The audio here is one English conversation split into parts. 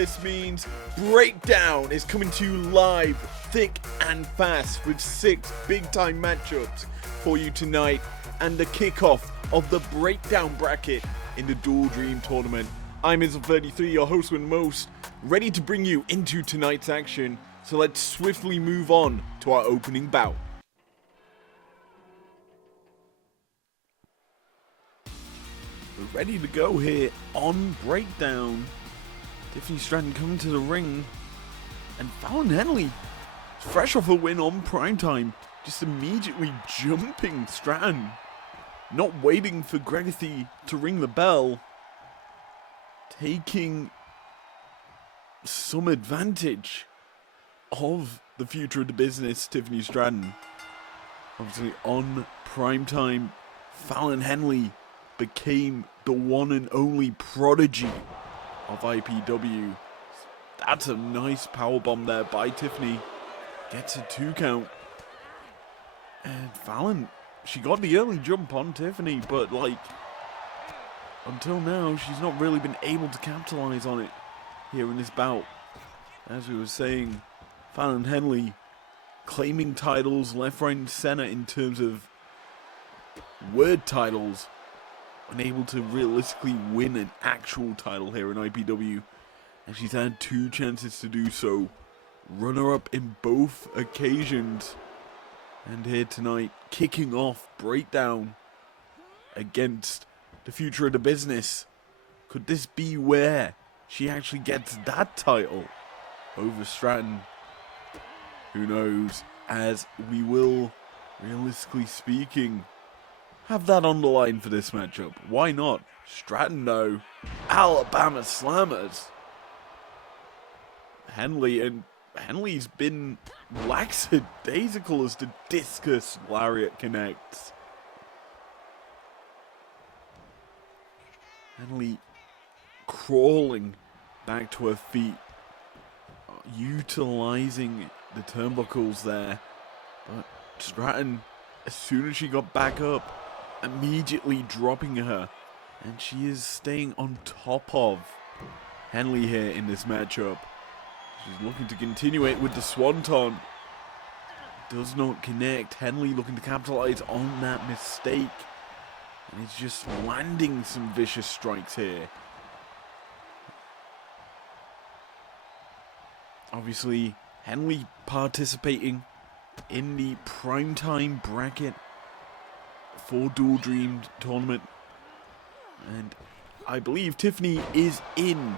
this means Breakdown is coming to you live, thick and fast, with 6 big-time matchups for you tonight, and the kickoff of the Breakdown bracket in the Dual Dream tournament. I'm Izzle33, your host with most, ready to bring you into tonight's action, so let's swiftly move on to our opening bout. We're ready to go here on Breakdown. Tiffany Stratton coming to the ring, and Fallon Henley, fresh off a win on primetime, just immediately jumping Stratton, not waiting for Gregathy to ring the bell, taking some advantage of the future of the business, Tiffany Stratton. Obviously on primetime, Fallon Henley became the one and only prodigy of IPW. That's a nice powerbomb there by Tiffany. Gets a 2 count. And Fallon, she got the early jump on Tiffany, but until now, she's not really been able to capitalize on it here in this bout. As we were saying, Fallon Henley claiming titles left, right, and center in terms of word titles, unable to realistically win an actual title here in IPW, and she's had 2 chances to do so. Runner-up in both occasions, and here tonight, kicking off Breakdown against the future of the business. Could this be where she actually gets that title over Stratton? Who knows, as we will, realistically speaking, have that on the line for this matchup. Why not? Stratton, though. Alabama Slammers. Henley's been lackadaisical as the discus lariat connects. Henley crawling back to her feet, utilizing the turnbuckles there. But Stratton, as soon as she got back up, immediately dropping her, and she is staying on top of Henley here in this matchup. She's looking to continue it with the swanton. Does not connect. Henley looking to capitalize on that mistake, and it's just landing some vicious strikes here. Obviously, Henley participating in the primetime bracket for Dual Dream tournament, and I believe Tiffany is in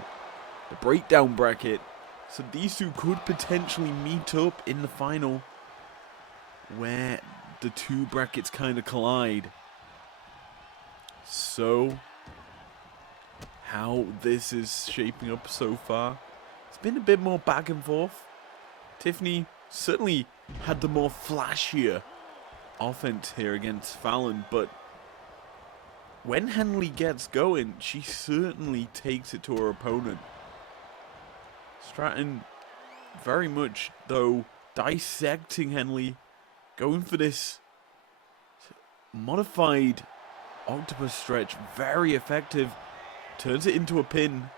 the Breakdown bracket, so these two could potentially meet up in the final where the 2 brackets kind of collide. So how this is shaping up so far, it's been a bit more back and forth. Tiffany certainly had the more flashier offense here against Fallon, but when Henley gets going, she certainly takes it to her opponent. Stratton very much, though, dissecting Henley, going for this modified octopus stretch, very effective, turns it into a pin.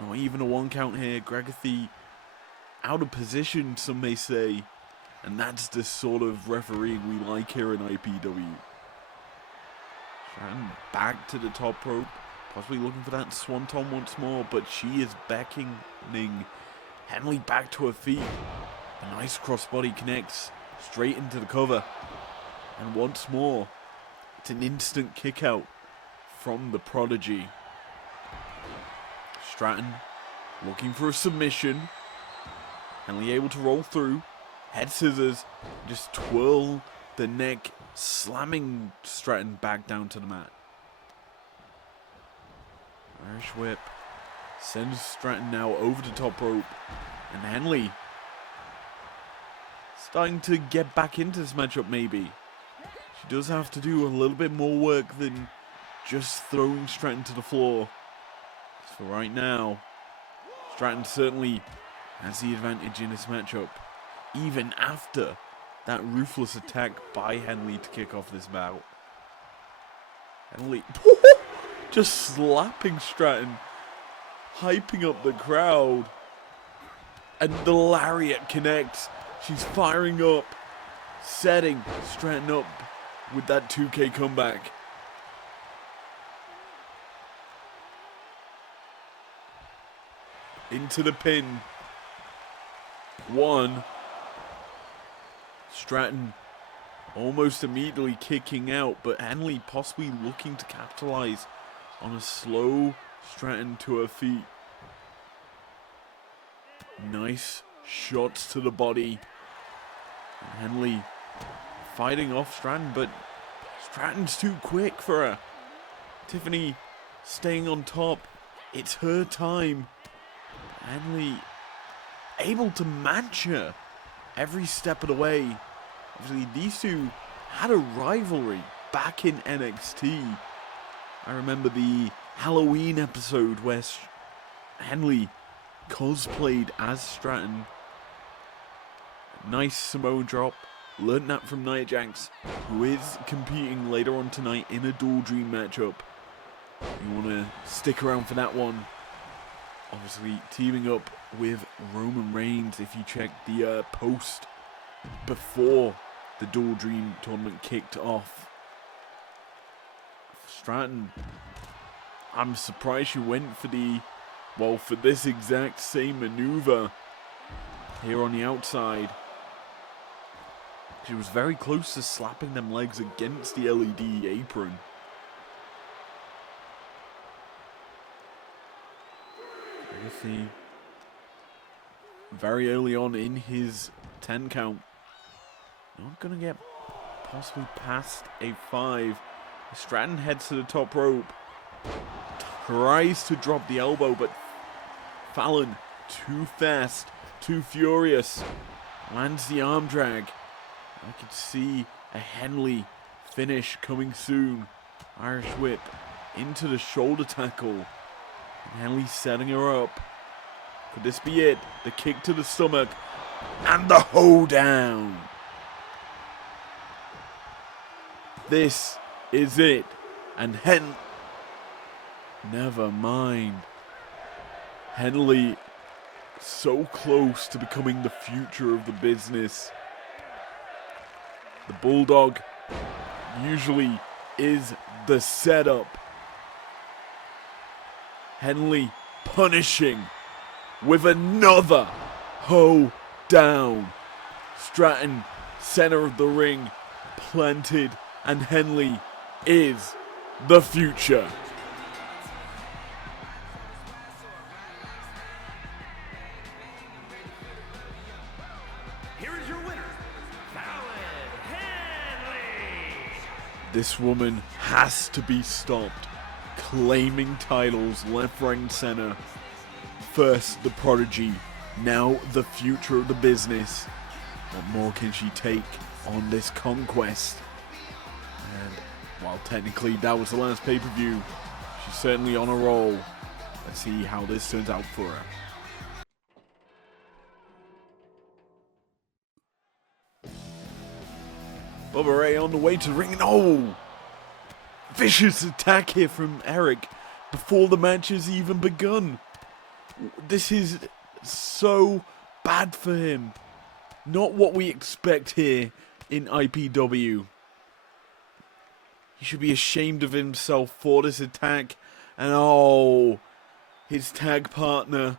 Not even a 1 count here. Gregathy out of position, some may say. And that's the sort of refereeing we like here in IPW. Stratton back to the top rope, possibly looking for that swanton once more, but she is beckoning Henley back to her feet. A nice crossbody connects straight into the cover. And once more, it's an instant kick out from the prodigy. Stratton looking for a submission. Henley able to roll through. Head scissors, just twirl the neck, slamming Stratton back down to the mat. Irish whip sends Stratton now over the top rope, and Henley starting to get back into this matchup maybe. She does have to do a little bit more work than just throwing Stratton to the floor. For right now, Stratton certainly has the advantage in this matchup, even after that ruthless attack by Henley to kick off this bout. Henley just slapping Stratton hyping up the crowd. And the lariat connects. She's firing up, setting Stratton up with that 2K comeback. Into the pin. 1. Stratton almost immediately kicking out, but Henley possibly looking to capitalize on a slow Stratton to her feet. Nice shots to the body. And Henley fighting off Stratton, but Stratton's too quick for her. Tiffany staying on top. It's her time. Henley able to match her every step of the way. Obviously, these two had a rivalry back in NXT. I remember the Halloween episode where Henley cosplayed as Stratton. Nice Samoa drop. Learned that from Nia Jax, who is competing later on tonight in a Dual Dream matchup. You want to stick around for that one. Obviously, teaming up with Roman Reigns if you check the post before the Dual Dream tournament kicked off. Stratton, I'm surprised she went for for this exact same maneuver here on the outside. She was very close to slapping them legs against the LED apron. Legacy very early on in his 10 count. Not going to get possibly past a 5. Stratton heads to the top rope. Tries to drop the elbow, but Fallon too fast, too furious. Lands the arm drag. I could see a Henley finish coming soon. Irish whip into the shoulder tackle. And Henley setting her up. Could this be it? The kick to the stomach. And the hoedown. This is it. And never mind. Henley so close to becoming the future of the business. The Bulldog usually is the setup. Henley punishing with another hoe down. Stratton, center of the ring, planted, and Henley is the future. Here is your winner, Fallon Henley. This woman has to be stopped. Claiming titles left, right, and center. First, the prodigy. Now, the future of the business. What more can she take on this conquest? And while technically that was the last pay-per-view, she's certainly on a roll. Let's see how this turns out for her. Bubba Ray on the way to the ring. Oh! Vicious attack here from Eric before the match has even begun. This is so bad for him. Not what we expect here in IPW. He should be ashamed of himself for this attack. And oh, his tag partner,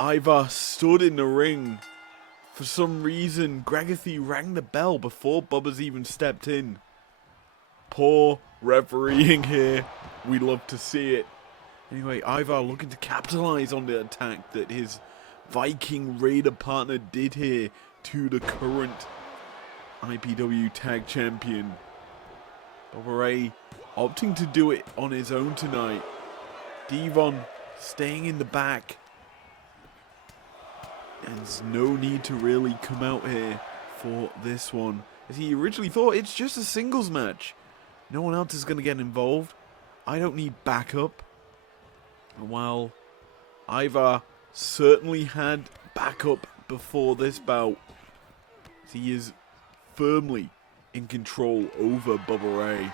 Ivar, stood in the ring. For some reason, Gregathy rang the bell before Bubba's even stepped in. Poor refereeing here. We love to see it. Anyway, Ivar looking to capitalize on the attack that his Viking Raider partner did here to the current IPW Tag Champion. Bubba Ray opting to do it on his own tonight. Devon staying in the back. And there's no need to really come out here for this one, as he originally thought it's just a singles match. No one else is going to get involved. I don't need backup. And while Ivar certainly had backup before this bout, he is firmly in control over Bubba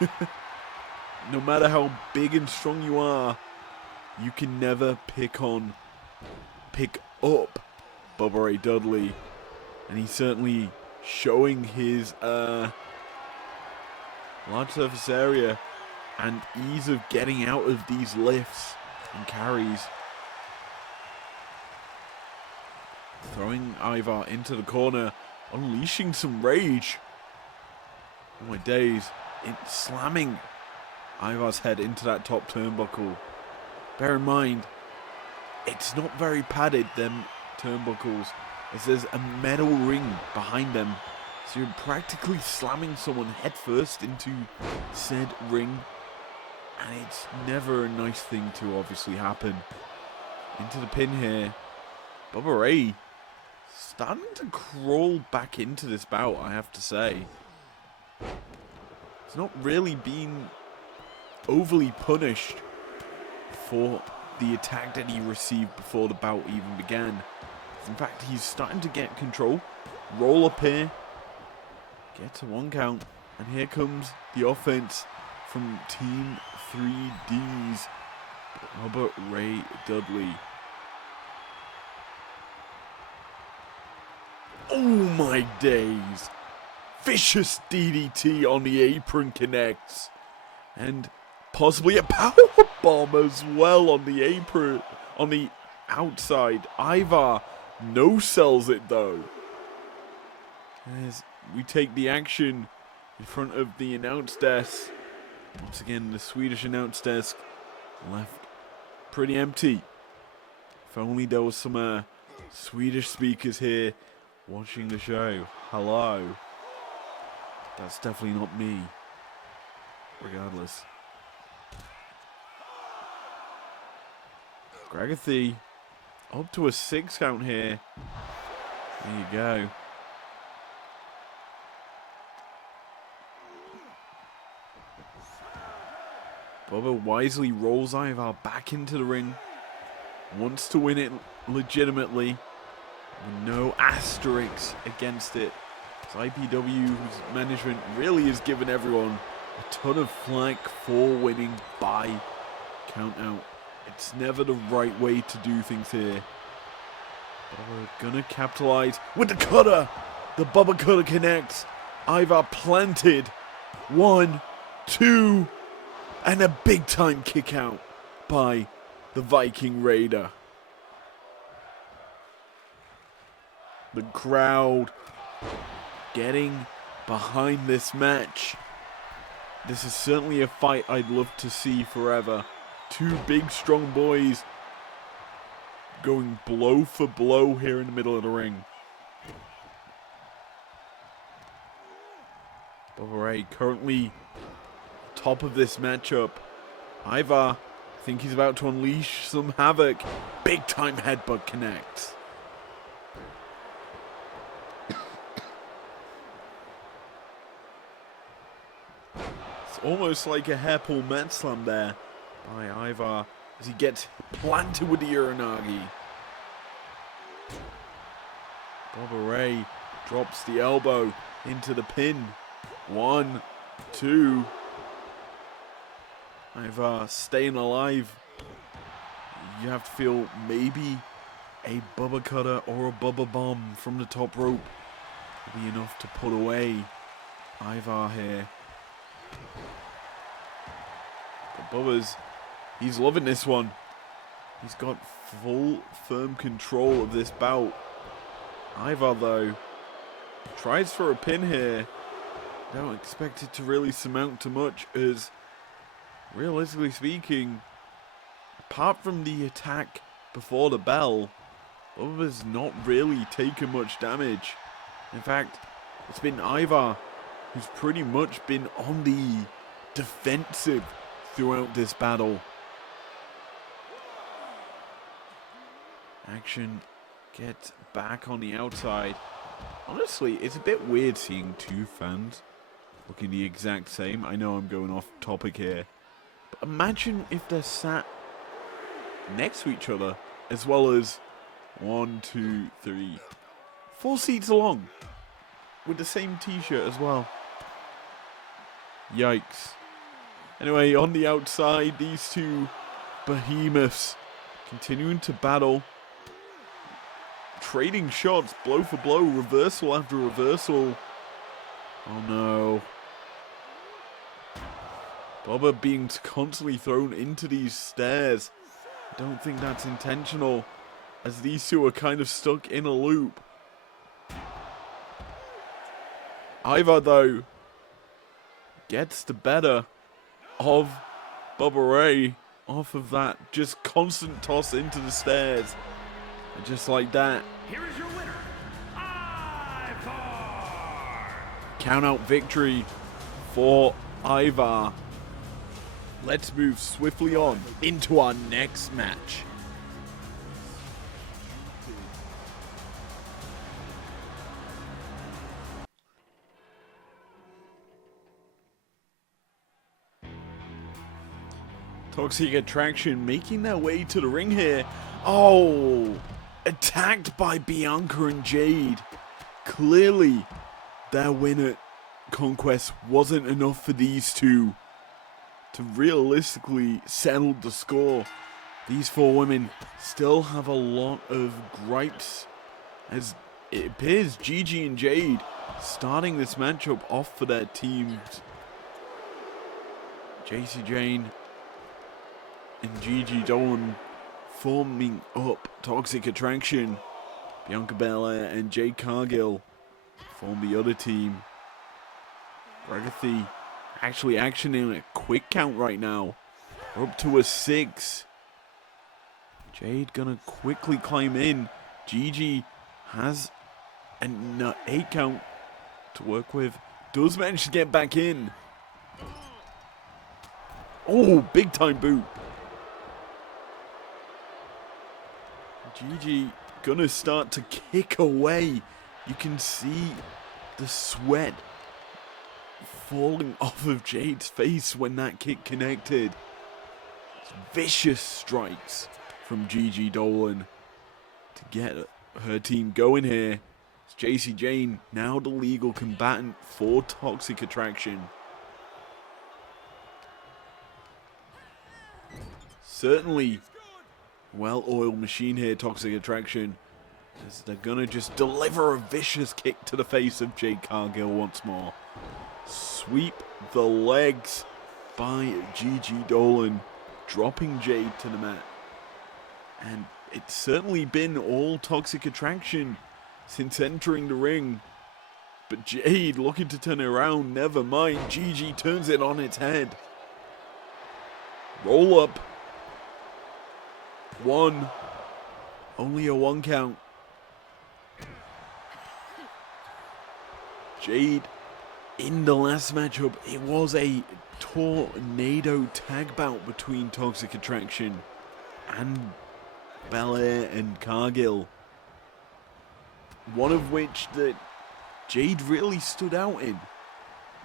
Ray. no matter how big and strong you are, you can never pick up Bubba Ray Dudley. And he's certainly showing his large surface area and ease of getting out of these lifts and carries. Throwing Ivar into the corner, unleashing some rage. Oh my days. Slamming Ivar's head into that top turnbuckle. Bear in mind, it's not very padded, them turnbuckles, as there's a metal ring behind them. So you're practically slamming someone headfirst into said ring. And it's never a nice thing to obviously happen. Into the pin here. Bubba Ray starting to crawl back into this bout, I have to say. It's not really been overly punished for the attack that he received before the bout even began. In fact, he's starting to get control. Roll up here. Get to 1 count. And here comes the offense from Team 3D's Bubba Ray Dudley. Oh my days. Vicious DDT on the apron connects. And possibly a power bomb as well on the apron, on the outside. Ivar no sells it though. As we take the action in front of the announce desk. Once again, the Swedish announce desk left pretty empty. If only there was some Swedish speakers here watching the show. Hello. That's definitely not me. Regardless. Gregathy up to a 6 count here. There you go. Bubba wisely rolls Ivar back into the ring. Wants to win it legitimately. With no asterisks against it. So IPW's management really has given everyone a ton of flack for winning by count out. It's never the right way to do things here. Bubba gonna capitalize with the cutter. The Bubba cutter connects. Ivar planted. 1, 2, and a big time kick out by the Viking Raider. The crowd getting behind this match. This is certainly a fight I'd love to see forever. 2 big strong boys going blow for blow here in the middle of the ring. Bubba Ray currently top of this matchup. Ivar, I think he's about to unleash some havoc. Big time headbutt connects. It's almost like a hair pull mat slam there by Ivar as he gets planted with the Uranagi. Bubba Ray drops the elbow into the pin. 1, 2. Ivar staying alive. You have to feel maybe a Bubba cutter or a Bubba bomb from the top rope will be enough to put away Ivar here. But Bubba's, he's loving this one. He's got full, firm control of this bout. Ivar, though, tries for a pin here. Don't expect it to really amount to much, as realistically speaking, apart from the attack before the bell, Bubba's not really taken much damage. In fact, it's been Ivar who's pretty much been on the defensive throughout this battle. Action gets back on the outside. Honestly, it's a bit weird seeing 2 fans looking the exact same. I know I'm going off topic here. But imagine if they're sat next to each other, as well as 1, 2, 3, 4 seats along, with the same t-shirt as well. Yikes. Anyway, on the outside, these two behemoths continuing to battle. Trading shots, blow for blow, reversal after reversal. Oh no. Bubba being constantly thrown into these stairs. I don't think that's intentional, as these two are kind of stuck in a loop. Ivar, though, gets the better of Bubba Ray off of that just constant toss into the stairs. And just like that, Here is your winner, Ivar. count out victory for Ivar. Let's move swiftly on into our next match. Toxic Attraction making their way to the ring here. Oh, attacked by Bianca and Jade. Clearly, their win at Conquest wasn't enough for these two to realistically settle the score. These four women still have a lot of gripes, as it appears Gigi and Jade starting this matchup off for their teams. JC Jane and Gigi Dolan forming up Toxic Attraction. Bianca Belair and Jade Cargill form the other team. Pregathy actually actioning a quick count right now. We're up to a 6. Jade gonna quickly climb in. Gigi has an 8 count to work with. Does manage to get back in. Oh, big time boot. Gigi gonna start to kick away. You can see the sweat falling off of Jade's face when that kick connected. Vicious strikes from Gigi Dolan to get her team going here. It's JC Jane, now the legal combatant for Toxic Attraction. Certainly well-oiled machine here, Toxic Attraction, as they're gonna just deliver a vicious kick to the face of Jade Cargill once more. Sweep the legs by Gigi Dolan, dropping Jade to the mat. And it's certainly been all Toxic Attraction since entering the ring. But Jade looking to turn it around, never mind. Gigi turns it on its head. Roll up. 1. Only a 1 count. Jade, in the last matchup, it was a tornado tag bout between Toxic Attraction and Belair and Cargill. One of which that Jade really stood out in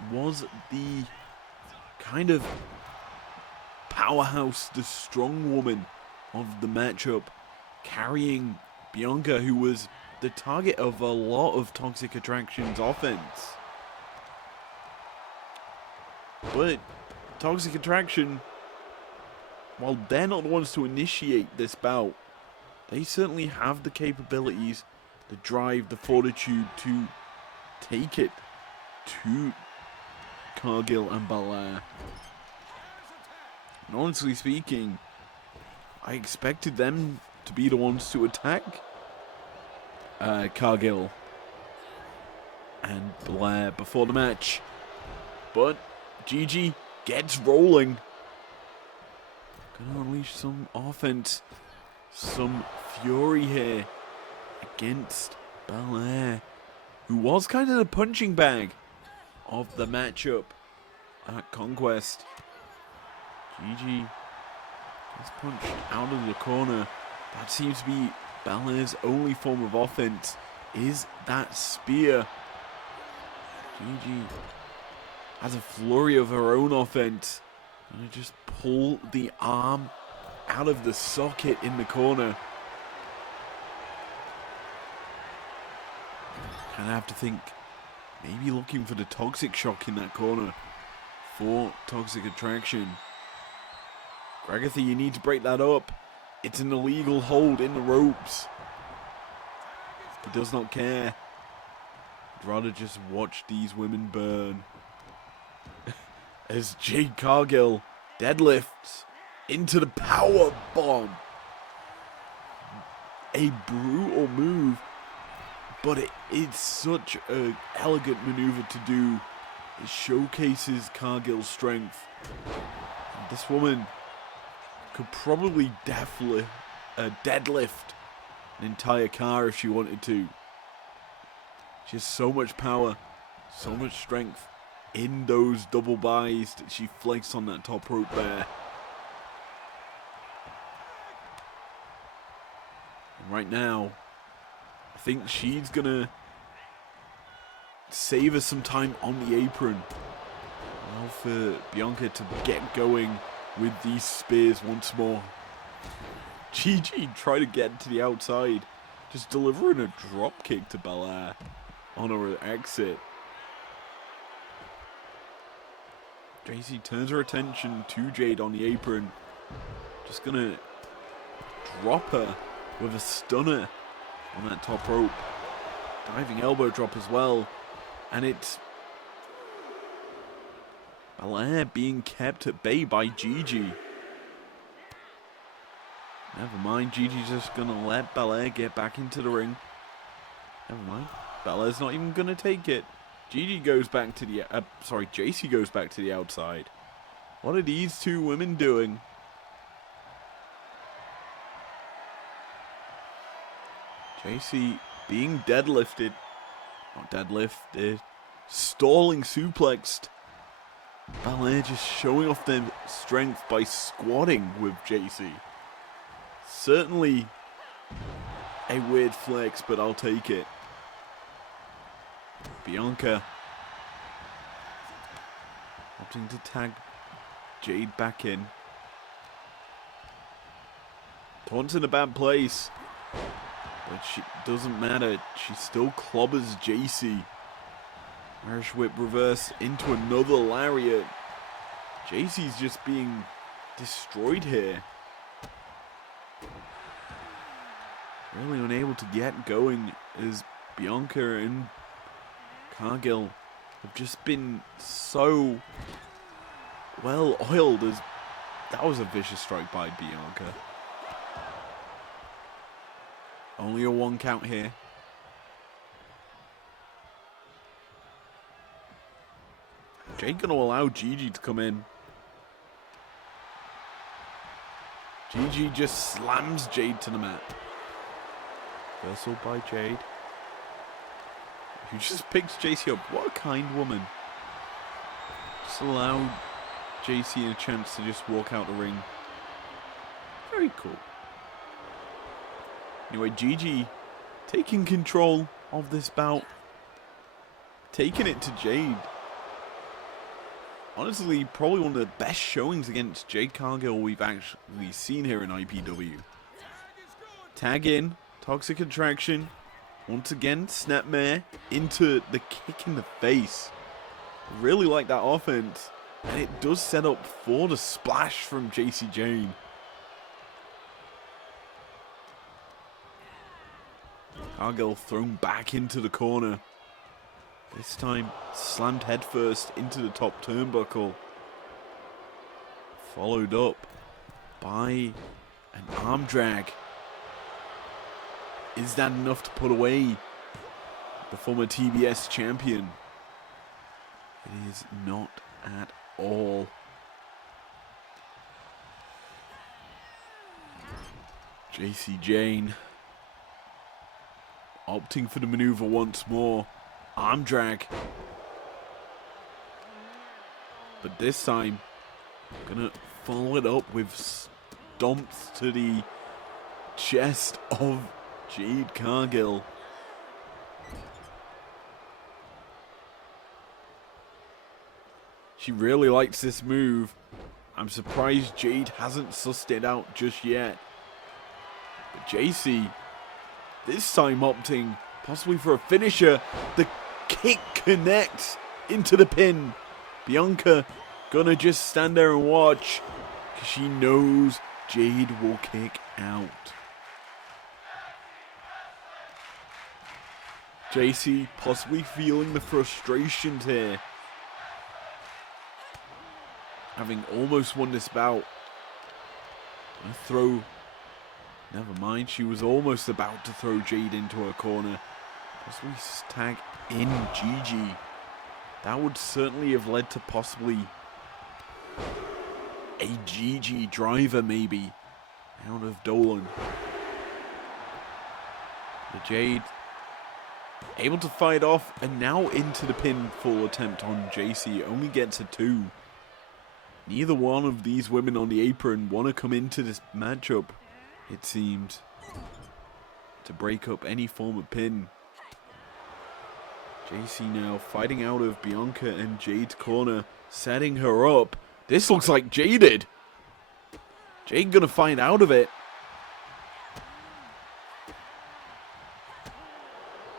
was the kind of powerhouse, the strong woman of the matchup, carrying Bianca, who was the target of a lot of Toxic Attraction's offense. But Toxic Attraction, while they're not the ones to initiate this bout, they certainly have the capabilities, the drive, the fortitude to take it to Cargill and Belair. And honestly speaking, I expected them to be the ones to attack Cargill and Belair before the match. But Gigi gets rolling. Gonna unleash some offense, some fury here against Belair, who was kind of the punching bag of the matchup at Conquest. Gigi gets punched out of the corner. That seems to be Belair's only form of offense, is that spear. Gigi has a flurry of her own offense. Gonna just pull the arm out of the socket in the corner. Kind of have to think, maybe looking for the toxic shock in that corner for Toxic Attraction. Gragatha, you need to break that up. It's an illegal hold in the ropes. He does not care. He'd rather just watch these women burn. As Jade Cargill deadlifts into the power bomb. A brutal move, but it is such an elegant maneuver to do. It showcases Cargill's strength. And this woman could probably deadlift an entire car if she wanted to. She has so much power, so much strength in those double buys that she flexed on that top rope there. And right now, I think she's gonna save us some time on the apron. Allow for Bianca to get going with these spears once more. Gigi tried to get to the outside, just delivering a drop kick to Belair on her exit. JC turns her attention to Jade on the apron. Just gonna drop her with a stunner on that top rope. Diving elbow drop as well. And it's Belair being kept at bay by Gigi. Never mind, Gigi's just gonna let Belair get back into the ring. Never mind, Belair's not even gonna take it. Gigi goes back to the, JC goes back to the outside. What are these two women doing? JC being deadlifted. Not deadlifted. Stalling suplexed. Belair just showing off their strength by squatting with JC. Certainly a weird flex, but I'll take it. Bianca opting to tag Jade back in. Taunt's in a bad place, but she doesn't matter. She still clobbers JC. Irish whip reverse into another lariat. JC's just being destroyed here. Really unable to get going as Bianca and Cargill have just been so well oiled. As that was a vicious strike by Bianca. Only a 1 count here. Jade gonna allow Gigi to come in. Gigi just slams Jade to the mat. Reversal by Jade, who just picks JC up. What a kind woman. Just allow JC a chance to just walk out the ring. Very cool. Anyway, Gigi taking control of this bout. Taking it to Jade. Honestly, probably one of the best showings against Jade Cargill we've actually seen here in IPW. Tag in. Toxic Attraction. Once again, Snapmare into the kick in the face. Really like that offense. And it does set up for the splash from JC Jane. Cargill thrown back into the corner. This time, slammed headfirst into the top turnbuckle. Followed up by an arm drag. Is that enough to put away the former TBS champion? It is not at all. JC Jane opting for the maneuver once more. Arm drag. But this time, gonna follow it up with stomps to the chest of Jade Cargill. She really likes this move. I'm surprised Jade hasn't sussed it out just yet. But JC, this time opting possibly for a finisher. The kick connects into the pin. Bianca gonna just stand there and watch, because she knows Jade will kick out. JC possibly feeling the frustrations here, having almost won this bout. Gonna throw, never mind, she was almost about to throw Jade into her corner. Possibly tag in Gigi. That would certainly have led to possibly a Gigi driver maybe out of Dolan. The Jade able to fight off, and now into the pinfall attempt on JC. Only gets a 2. Neither one of these women on the apron want to come into this matchup, it seems, to break up any form of pin. JC now fighting out of Bianca and Jade's corner, setting her up. This looks like Jaded. Jade gonna find out of it.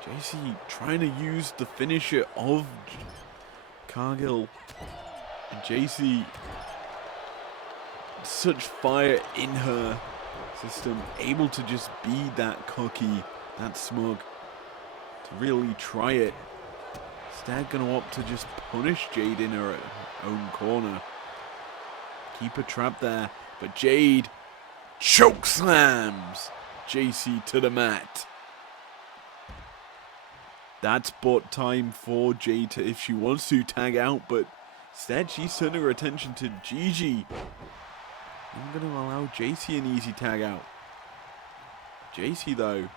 JC trying to use the finisher of Cargill. And JC, such fire in her system, able to just be that cocky, that smug, to really try it. Instead gonna opt to just punish Jade in her own corner. Keep her trapped there, but Jade choke slams JC to the mat. That's but time for Jade to, if she wants to, tag out, but instead she's turning her attention to Gigi. I'm going to allow JC an easy tag out. JC though,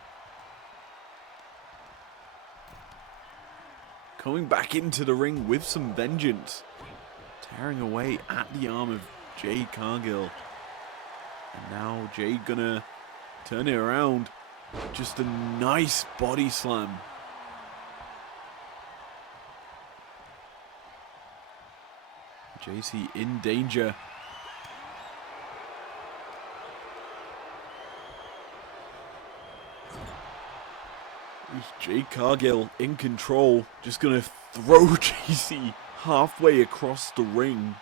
coming back into the ring with some vengeance, tearing away at the arm of Jade Cargill. And now Jade gonna turn it around. Just a nice body slam. JC in danger. Jade Cargill in control. Just gonna throw JC halfway across the ring.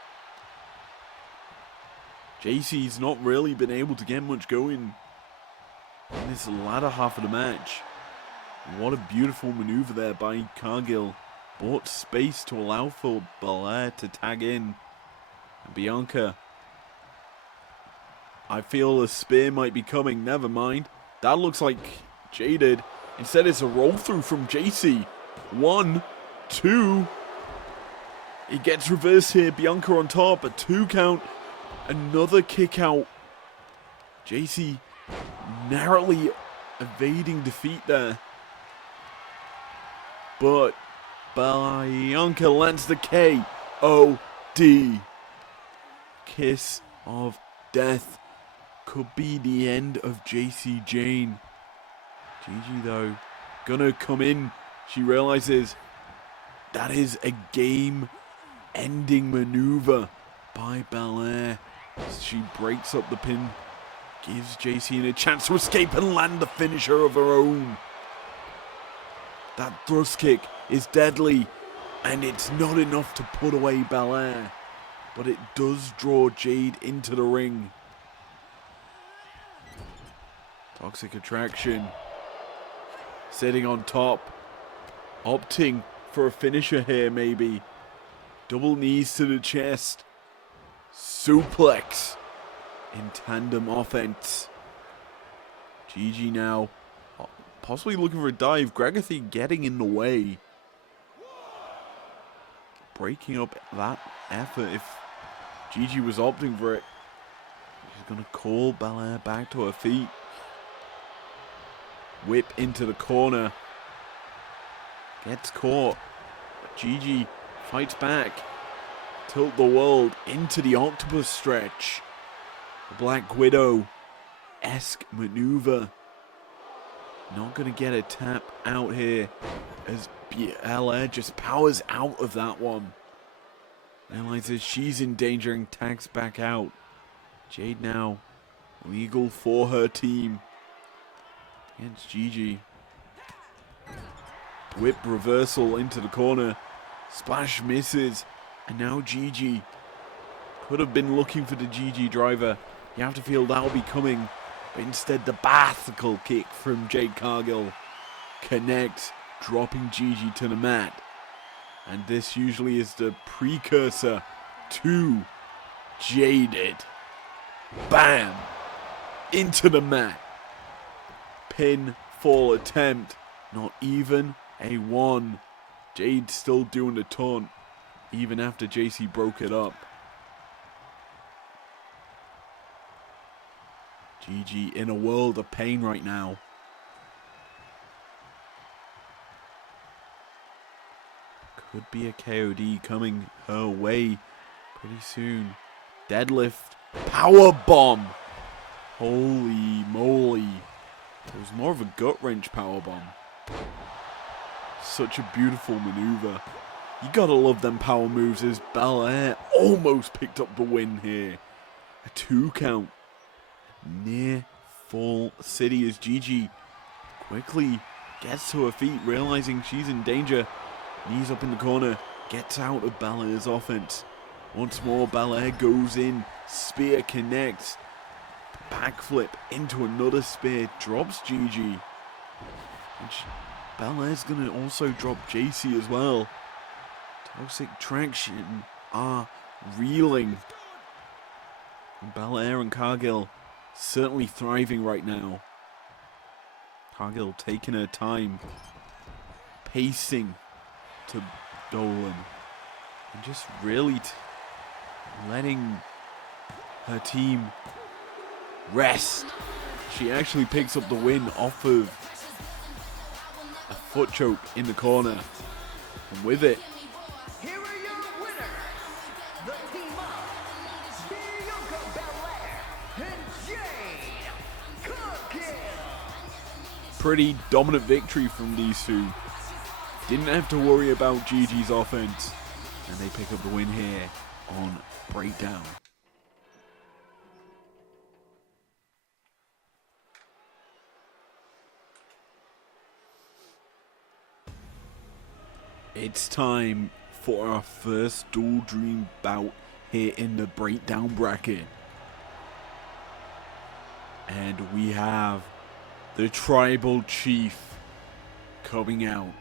JC's not really been able to get much going in this latter half of the match. What a beautiful maneuver there by Cargill. Bought space to allow for Belair to tag in. And Bianca, I feel a spear might be coming. Never mind. That looks like Jaded. Instead, it's a roll through from JC. 1, 2. It gets reversed here. Bianca on top. A 2 count. Another kick out. JC narrowly evading defeat there. But Bianca lands the K.O.D. Kiss of death. Could be the end of JC Jane. Gigi though, gonna come in. She realizes that is a game-ending maneuver by Belair. She breaks up the pin, gives JC a chance to escape and land the finisher of her own. That thrust kick is deadly, and it's not enough to put away Belair, but it does draw Jade into the ring. Toxic Attraction sitting on top, opting for a finisher here maybe. Double knees to the chest, suplex in tandem offense. Gigi now possibly looking for a dive. Gregathy getting in the way, breaking up that effort if Gigi was opting for it. She's gonna call Belair back to her feet. Whip into the corner. Gets caught. Gigi fights back. Tilt the world into the octopus stretch. The Black Widow-esque maneuver. Not going to get a tap out here as Belair just powers out of that one. Realizes she's in danger and tags back out. Jade now legal for her team. Against Gigi. Whip reversal into the corner. Splash misses. And now Gigi Could have been looking for the GG driver. You have to feel that'll be coming. But instead, the bicycle kick from Jade Cargill connects, dropping Gigi to the mat. And this usually is the precursor to Jaded. Bam! Into the mat. Pinfall attempt. Not even a 1. Jade still doing the taunt, even after JC broke it up. Gigi in a world of pain right now. Could be a KOD coming her way pretty soon. Deadlift. Power bomb. Holy moly. It was more of a gut wrench power bomb. Such a beautiful maneuver. You gotta love them power moves as Belair almost picked up the win here. A 2 count. Near full city as Gigi quickly gets to her feet, realizing she's in danger. Knees up in the corner, gets out of Belair's offense. Once more, Belair goes in, spear connects, backflip into another spear, drops Gigi. Belair's gonna also drop JC as well. Toxic Traction are reeling. Belair and Cargill certainly thriving right now. Cargill taking her time, pacing to Dolan, and just really letting her team rest. She actually picks up the win off of a foot choke in the corner, and with it, Here are your winners, the team of Bianca Belair and Jade Cargill. pretty dominant victory from these two. Didn't have to worry about Gigi's offense, and they pick up the win here on Breakdown. It's time for our first Dual Dream bout here in the Breakdown bracket. And we have the Tribal Chief coming out.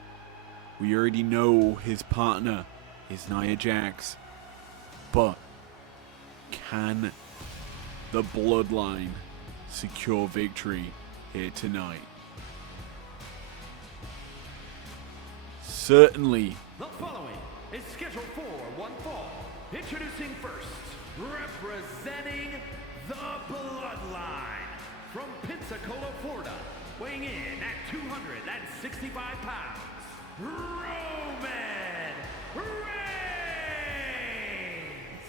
We already know his partner is Nia Jax, but can the Bloodline secure victory here tonight? Certainly. The following is scheduled for one fall. Introducing first, representing the Bloodline from Pensacola, Florida, weighing in at 265 pounds, Roman Reigns.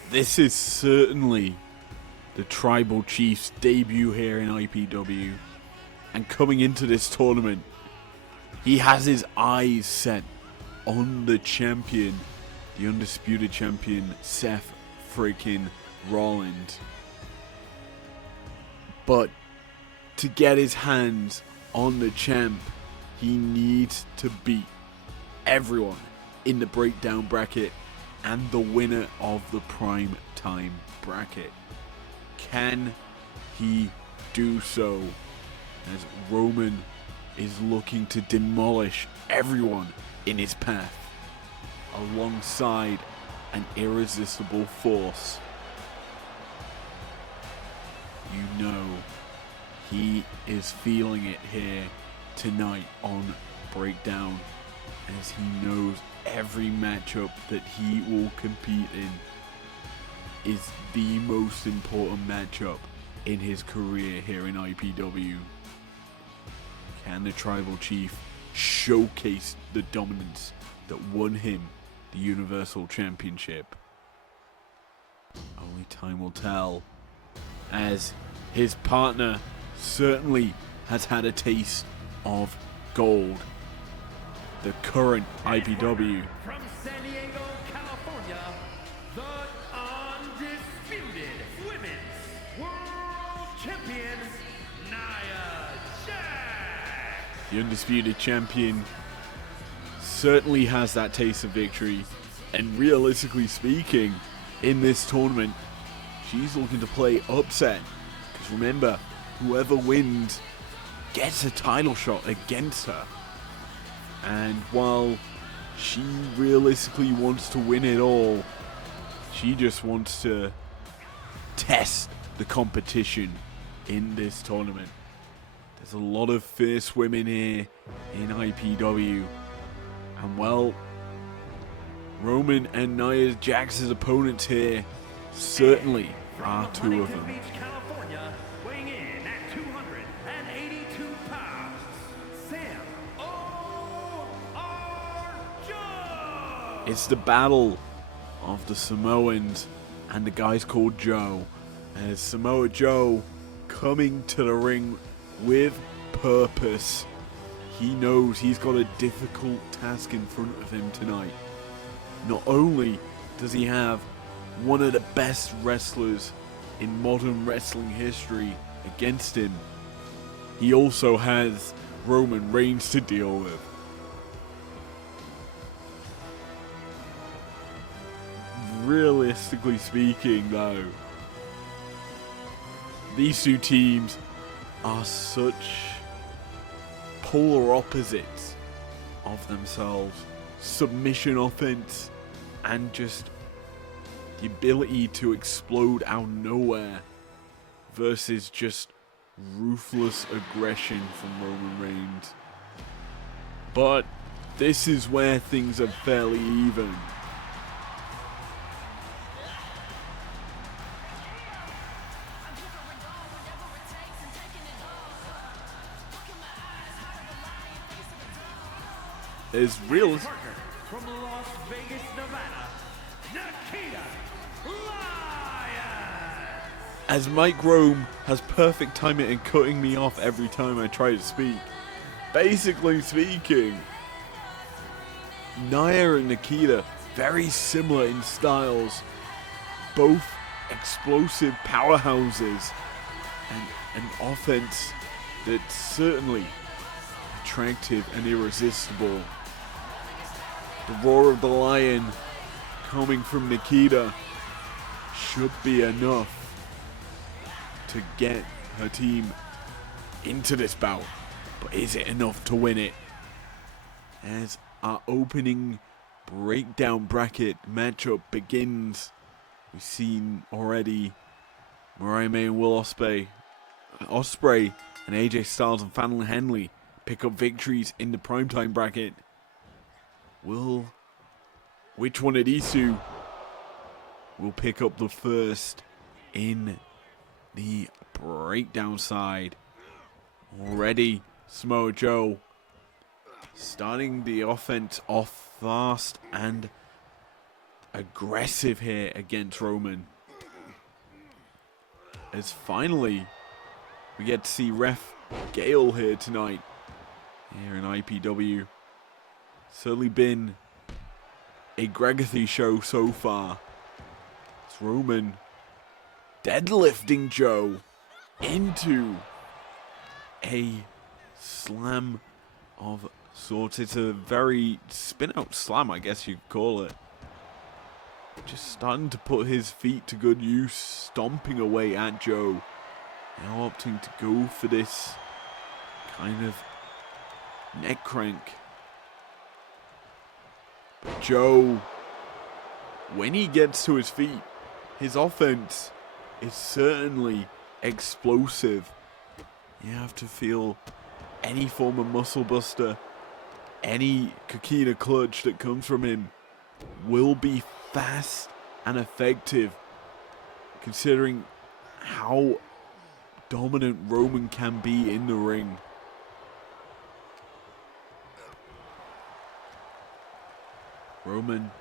This is certainly the Tribal Chief's debut here in IPW. And coming into this tournament, he has his eyes set on the champion, the undisputed champion, Seth freaking Rollins. But to get his hands on the champ, he needs to beat everyone in the Breakdown bracket and the winner of the Prime Time bracket. Can he do so, as Roman is looking to demolish everyone in his path alongside an irresistible force? You know he is feeling it here tonight on Breakdown, as he knows every matchup that he will compete in is the most important matchup in his career here in IPW. Can the Tribal Chief showcase the dominance that won him the Universal Championship? Only time will tell, as his partner certainly has had a taste of gold. The current IPW From San Diego, California, the undisputed Women's World Champion, Nia Jax. the undisputed champion, certainly has that taste of victory, and realistically speaking, in this tournament, she's looking to play upset. Because remember, whoever wins gets a title shot against her. And while she realistically wants to win it all, she just wants to test the competition in this tournament. There's a lot of fierce women here in IPW. And well, Roman and Nia Jax's opponents here certainly are two of them. Beach, California, weighing in at 282 pounds, Sam O.R. Joe. It's the battle of the Samoans and the guys called Joe. As Samoa Joe coming to the ring with purpose. He knows he's got a difficult task in front of him tonight. Not only does he have one of the best wrestlers in modern wrestling history against him, he also has Roman Reigns to deal with. Realistically speaking, though, these two teams are such polar opposites of themselves. Submission offense and just the ability to explode out of nowhere versus just ruthless aggression from Roman Reigns. But this is where things are fairly even. Is real. From Las Vegas, Nevada, Nikita Lyons. As Mike Rome has perfect timing and cutting me off every time I try to speak. Basically speaking, Nia and Nikita, very similar in styles, both explosive powerhouses, and an offense that's certainly attractive and irresistible. The roar of the lion coming from Nikita should be enough to get her team into this bout. But is it enough to win it? As our opening breakdown bracket matchup begins, we've seen already Mariah May and Will Ospreay and AJ Styles and Fallon Henley pick up victories in the primetime bracket. Which one of these two will pick up the first in the breakdown side? Already, Samoa Joe starting the offense off fast and aggressive here against Roman. As finally, we get to see Ref Gale here tonight, here in IPW. Certainly been a Gregathy show so far. It's Roman deadlifting Joe into a slam of sorts. It's a very spin-out slam, I guess you'd call it. Just starting to put his feet to good use, stomping away at Joe. Now opting to go for this kind of neck crank. Joe, when he gets to his feet, his offense is certainly explosive. You have to feel any form of muscle buster, any coquina clutch that comes from him will be fast and effective, considering how dominant Roman can be in the ring. Roman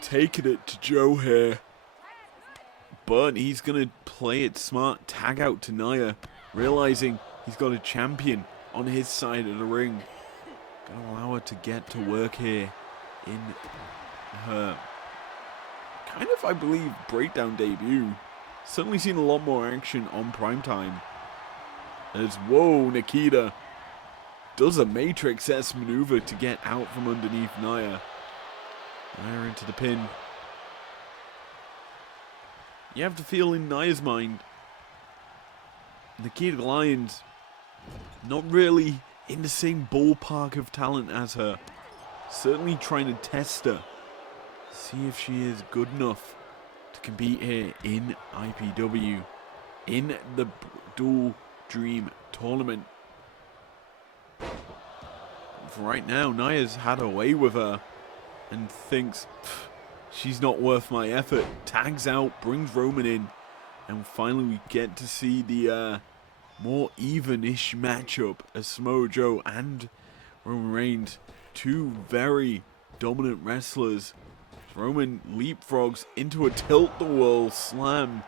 taking it to Joe here, but he's going to play it smart, tag out to Nia, realizing he's got a champion on his side of the ring. Going to allow her to get to work here in her kind of, I believe, breakdown debut. Certainly seen a lot more action on primetime. As, whoa, Nikita does a Matrix S maneuver to get out from underneath Nia. Nia into the pin. You have to feel in Nia's mind, Nikita Lyons not really in the same ballpark of talent as her. Certainly trying to test her. See if she is good enough to compete here in IPW. In the Dual Dream Tournament. For right now, Nia's had her way with her. And thinks, she's not worth my effort. Tags out, brings Roman in. And finally we get to see the more even-ish matchup as Samoa Joe and Roman Reigns, two very dominant wrestlers. Roman leapfrogs into a tilt-the-world slam.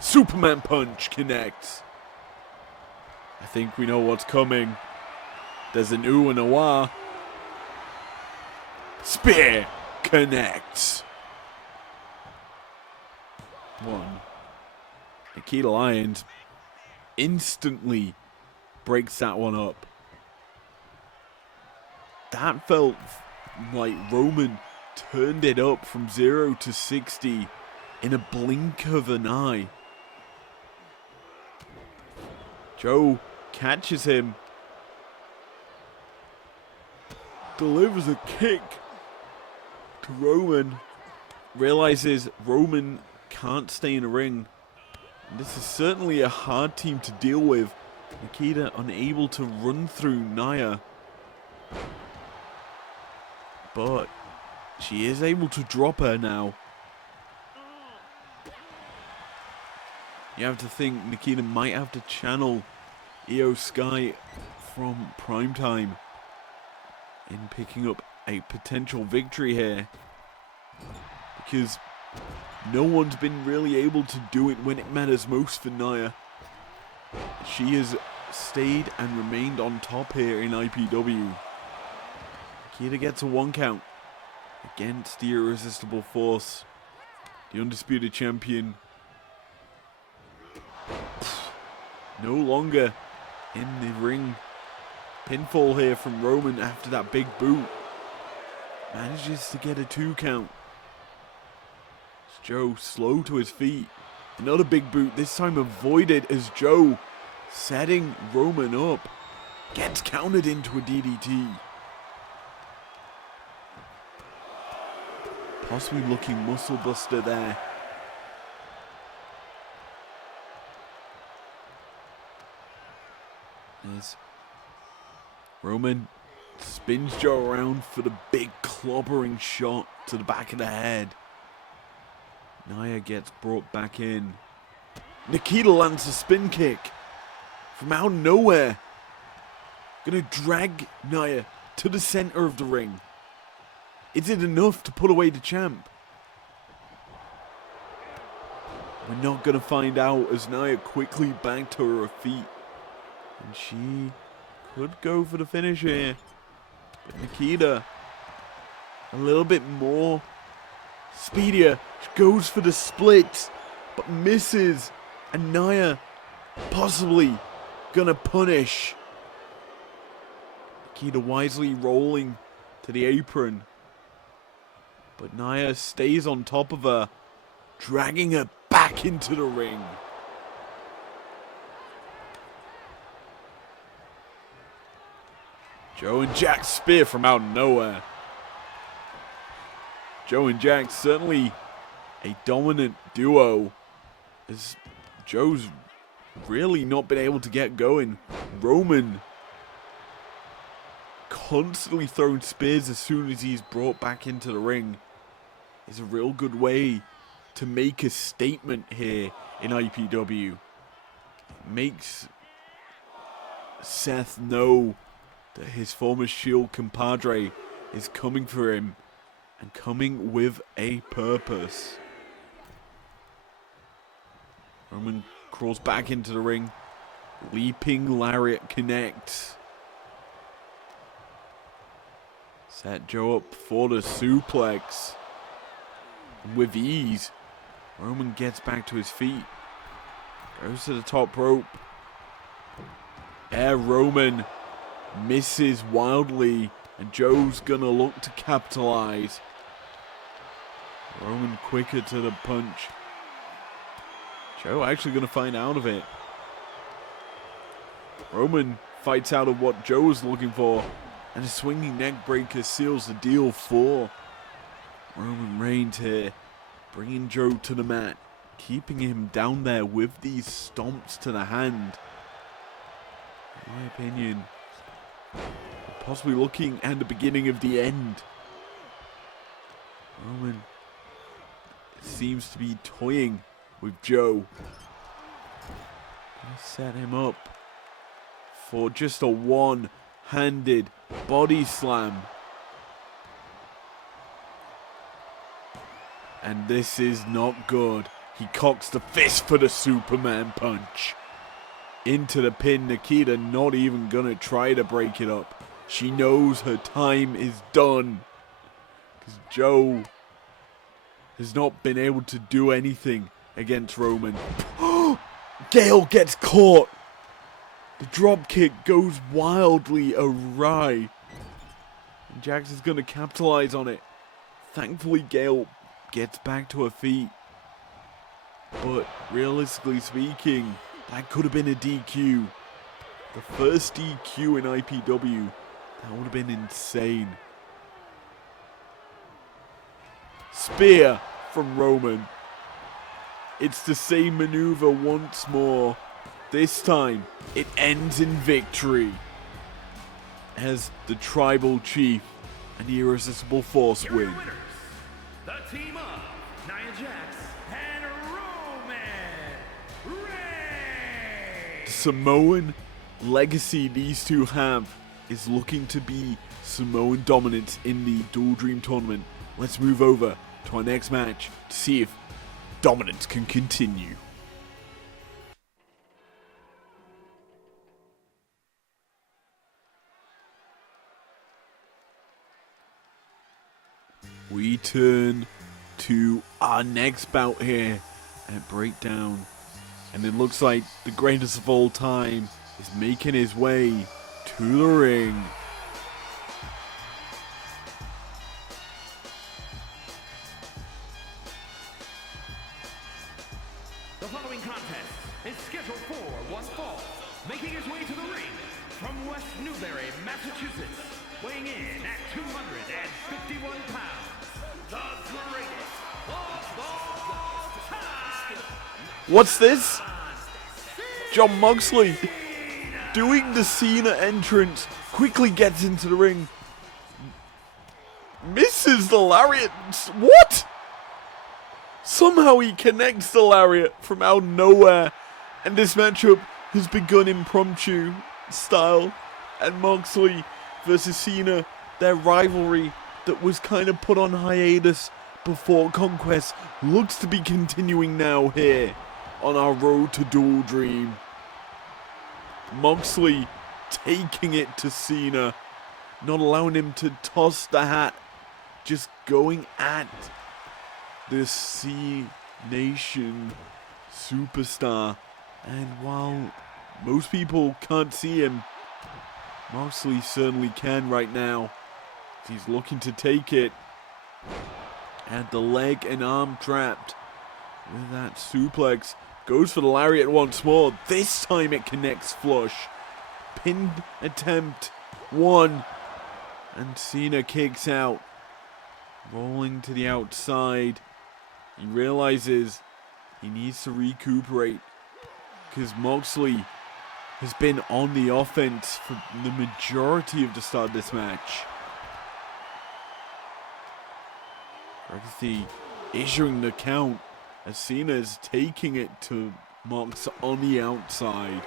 Superman punch connects. I think we know what's coming. There's an ooh and a wah. Spear connects. One. Nikita Lyons instantly breaks that one up. That felt like Roman turned it up from 0 to 60 in a blink of an eye. Joe catches him. Delivers a kick to Roman. Realizes Roman can't stay in the ring. And this is certainly a hard team to deal with. Nikita unable to run through Nia. But she is able to drop her now. You have to think Nikita might have to channel Io Sky from Primetime in picking up a potential victory here. Because no one's been really able to do it when it matters most for Nia. She has stayed and remained on top here in IPW. Nikita gets a 1 count against the Irresistible Force. The undisputed champion. No longer in the ring. Pinfall here from Roman after that big boot. Manages to get a 2 count. It's Joe slow to his feet. Another big boot, this time avoided as Joe setting Roman up. Gets countered into a DDT. Possibly looking muscle buster there. As Roman spins Joe around for the big clobbering shot to the back of the head. Nia gets brought back in. Nikita lands a spin kick from out of nowhere. Gonna drag Nia to the center of the ring. Is it enough to put away the champ? We're not gonna find out as Nia quickly back to her feet. And she could go for the finish here. But Nikita, a little bit more speedier. She goes for the split, but misses. And Nia possibly gonna punish. Nikita wisely rolling to the apron. But Nia stays on top of her, dragging her back into the ring. Joe and Jack spear from out of nowhere. Joe and Jack certainly a dominant duo, as Joe's really not been able to get going. Roman constantly throwing spears as soon as he's brought back into the ring is a real good way to make a statement here in IPW. Makes Seth know that his former Shield compadre is coming for him, and coming with a purpose. Roman crawls back into the ring. Leaping lariat connects. Set Joe up for the suplex. And with ease, Roman gets back to his feet. Goes to the top rope. Roman misses wildly, and Joe's gonna look to capitalize. Roman quicker to the punch. Joe actually going to find out of it. Roman fights out of what Joe was looking for. And a swinging neck breaker seals the deal for Roman Reigns here. Bringing Joe to the mat. Keeping him down there with these stomps to the hand. In my opinion, possibly looking at the beginning of the end. Roman seems to be toying with Joe. Gonna set him up for just a one-handed body slam. And this is not good. He cocks the fist for the Superman punch. Into the pin, Nikita not even gonna try to break it up. She knows her time is done. Because Joe has not been able to do anything against Roman. Gale gets caught. The drop kick goes wildly awry. And Jax is going to capitalize on it. Thankfully, Gale gets back to her feet. But realistically speaking, that could have been a DQ. The first DQ in IPW. That would have been insane. Spear from Roman. It's the same maneuver once more. This time, it ends in victory. As the Tribal Chief and the Irresistible Force Your win. winners, the team of Nia Jax and Roman Reigns. The Samoan legacy these two have is looking to be Samoan dominance in the Dual Dream tournament. Let's move over to our next match to see if dominance can continue. We turn to our next bout here at Breakdown. And it looks like the greatest of all time is making his way to the ring. The following contest is scheduled for one fall. Making his way to the ring from West Newbury, Massachusetts, weighing in at 251 pounds, the greatest of all time. What's this? John Moxley doing the Cena entrance, quickly gets into the ring. Misses the lariat. What? Somehow he connects the lariat from out of nowhere. And this matchup has begun impromptu style. And Moxley versus Cena, their rivalry that was kind of put on hiatus before Conquest, looks to be continuing now here on our road to Dual Dream. Moxley taking it to Cena, not allowing him to toss the hat, just going at the C Nation superstar. And while most people can't see him, Moxley certainly can right now. He's looking to take it. And the leg and arm trapped with that suplex. Goes for the lariat once more. This time it connects flush. Pin attempt 1. And Cena kicks out. Rolling to the outside. He realizes he needs to recuperate. Because Moxley has been on the offense for the majority of the start of this match. Legacy issuing the count as Cena is taking it to Mox on the outside.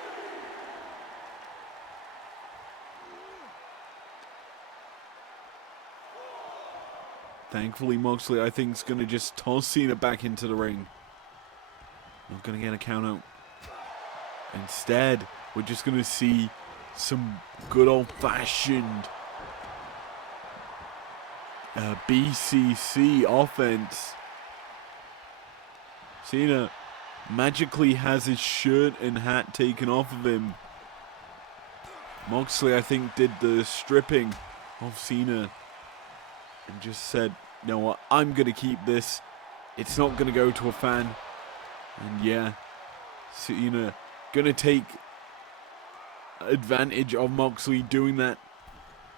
Thankfully, Moxley, I think, is going to just toss Cena back into the ring. Not going to get a count out. Instead, we're just going to see some good old-fashioned BCC offense. Cena magically has his shirt and hat taken off of him. Moxley, I think, did the stripping of Cena and just said, you know what, I'm going to keep this it's not going to go to a fan. And yeah, Cena going to take advantage of Moxley doing that.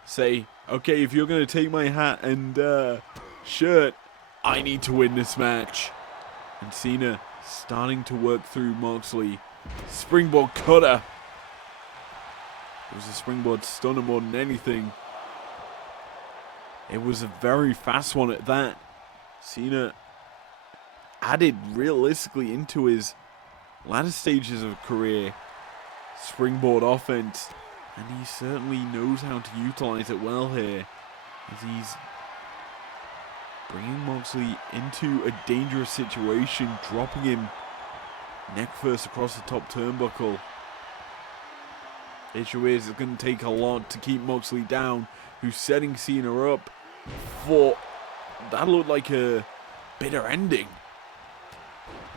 Say, okay, if you're going to take my hat and shirt, I need to win this match. And Cena starting to work through Moxley. Springboard cutter. It was a springboard stunner more than anything. It was a very fast one at that. Cena added realistically into his latter stages of career springboard offense. And he certainly knows how to utilize it well here, as he's bringing Moxley into a dangerous situation, dropping him neck first across the top turnbuckle. Issue is, it's going to take a lot to keep Moxley down, who's setting Cena up for, that looked like a bitter ending.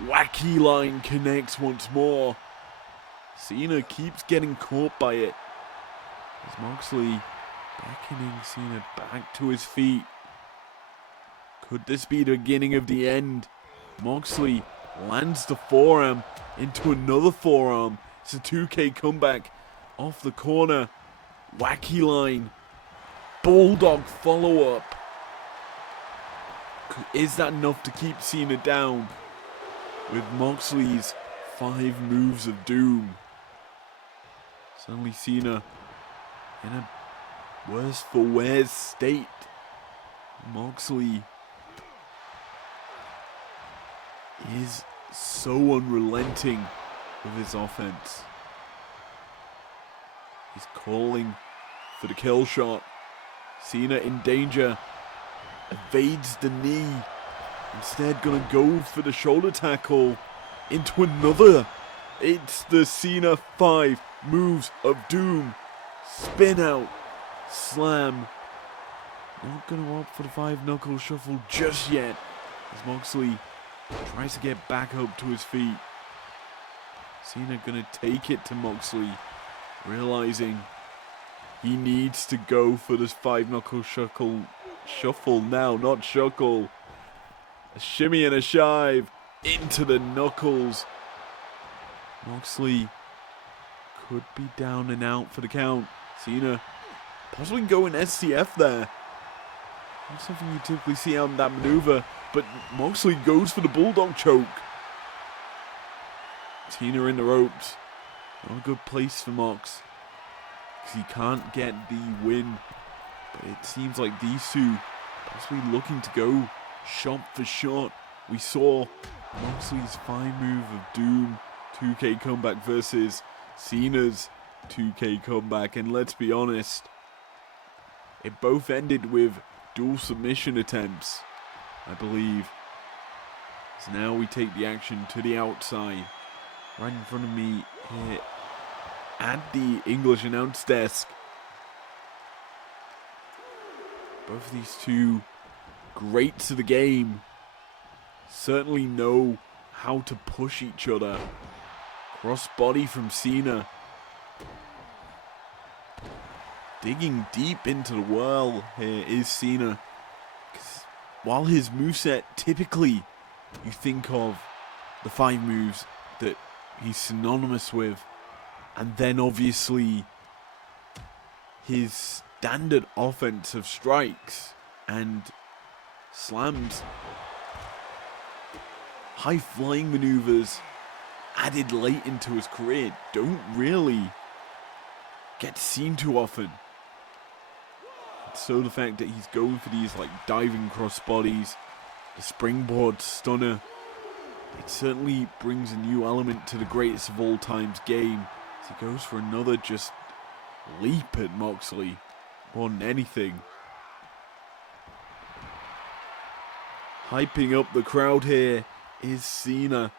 Wacky line connects once more. Cena keeps getting caught by it. As Moxley beckoning Cena back to his feet. Could this be the beginning of the end? Moxley lands the forearm into another forearm. It's a 2K comeback off the corner. Wacky line. Bulldog follow-up. Is that enough to keep Cena down? With Moxley's 5 moves of doom. Suddenly Cena in a worse for wear state. Moxley is so unrelenting with his offense. He's calling for the kill shot. Cena in danger. Evades the knee. Instead gonna go for the shoulder tackle into another. It's the Cena 5 moves of doom. Spin out. Slam. Not gonna opt for the 5-knuckle shuffle just yet. As Moxley tries to get back up to his feet. Cena gonna take it to Moxley. Realizing he needs to go for this 5-knuckle shuffle now, not shuckle. A shimmy and a shive into the knuckles. Moxley could be down and out for the count. Cena possibly going STF there. Not something you typically see out in that maneuver, but Moxley goes for the bulldog choke. Cena in the ropes. Not a good place for Mox, because he can't get the win. But it seems like these two possibly looking to go shot for shot. We saw Moxley's 5 move of doom 2K comeback versus Cena's 2K comeback, and let's be honest, it both ended with dual submission attempts, I believe. So now we take the action to the outside, right in front of me here at the English announce desk. Both of these two greats of the game certainly know how to push each other. Cross body from Cena. Digging deep into the well here is Cena. 'Cause while his moveset, typically you think of the 5 moves that he's synonymous with, and then obviously his standard offense of strikes and slams, high flying maneuvers added late into his career don't really get seen too often. So the fact that he's going for these like diving crossbodies, the springboard stunner, it certainly brings a new element to the greatest of all time's game. As he goes for another just leap at Moxley more than anything. Hyping up the crowd here is Cena.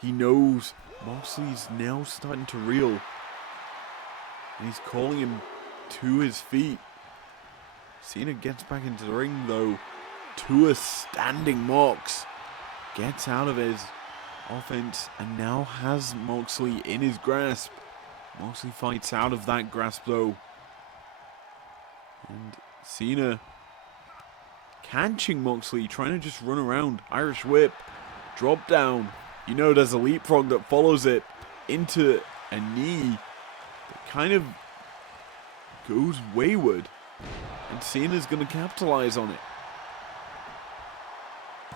He knows Moxley's now starting to reel. And he's calling him to his feet. Cena gets back into the ring though, to a standing Mox. Gets out of his offense and now has Moxley in his grasp. Moxley fights out of that grasp though. And Cena catching Moxley, trying to just run around. Irish whip, drop down. You know there's a leapfrog that follows it into a knee that kind of goes wayward. And Cena's going to capitalize on it.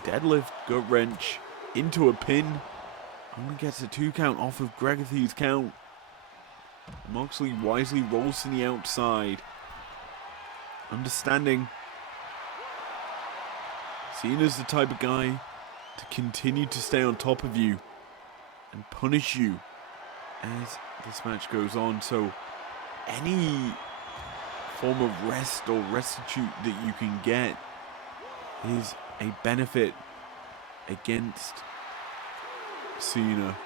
Deadlift, gut wrench, into a pin. Only gets a 2 count off of Gregathy's count. Moxley wisely rolls to the outside. Understanding. Cena's the type of guy to continue to stay on top of you and punish you as this match goes on. So any form of rest or restitute that you can get is a benefit against Cena.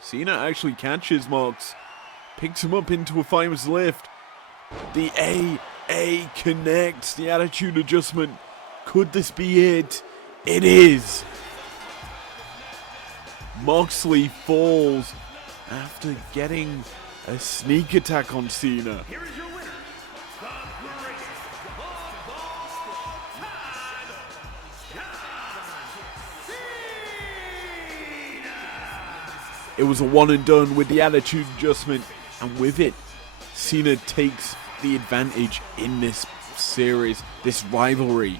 Cena actually catches Mox, picks him up into a famous lift. The AA connects, the attitude adjustment. Could this be it? It is. Moxley falls after getting a sneak attack on Cena. Here is your winner, the greatest of all time, John Cena! It was a one and done with the attitude adjustment, and with it, Cena takes the advantage in this series, this rivalry.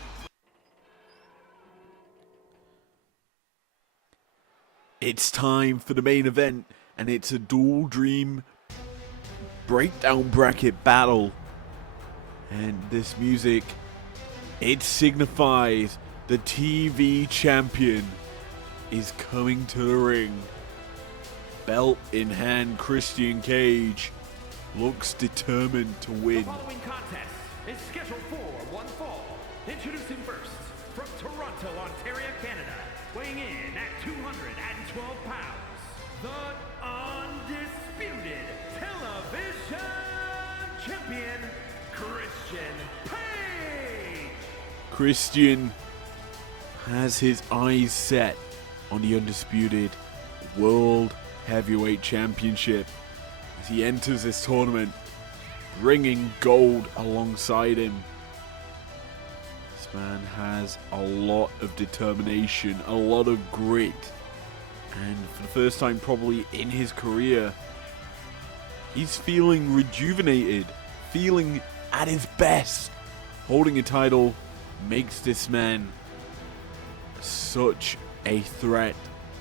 It's time for the main event, and it's a Dual Dream breakdown bracket battle. And this music, it signifies the TV champion is coming to the ring. Belt in hand, Christian Cage looks determined to win. The following contest is scheduled for one fall. Introducing first, from Toronto, Ontario, Canada, weighing in at 212 pounds, the undisputed television champion, Christian Cage. Christian has his eyes set on the undisputed World Heavyweight Championship as he enters this tournament, bringing gold alongside him. This man has a lot of determination, a lot of grit, and for the first time probably in his career, he's feeling rejuvenated, feeling at his best. Holding a title makes this man such a threat,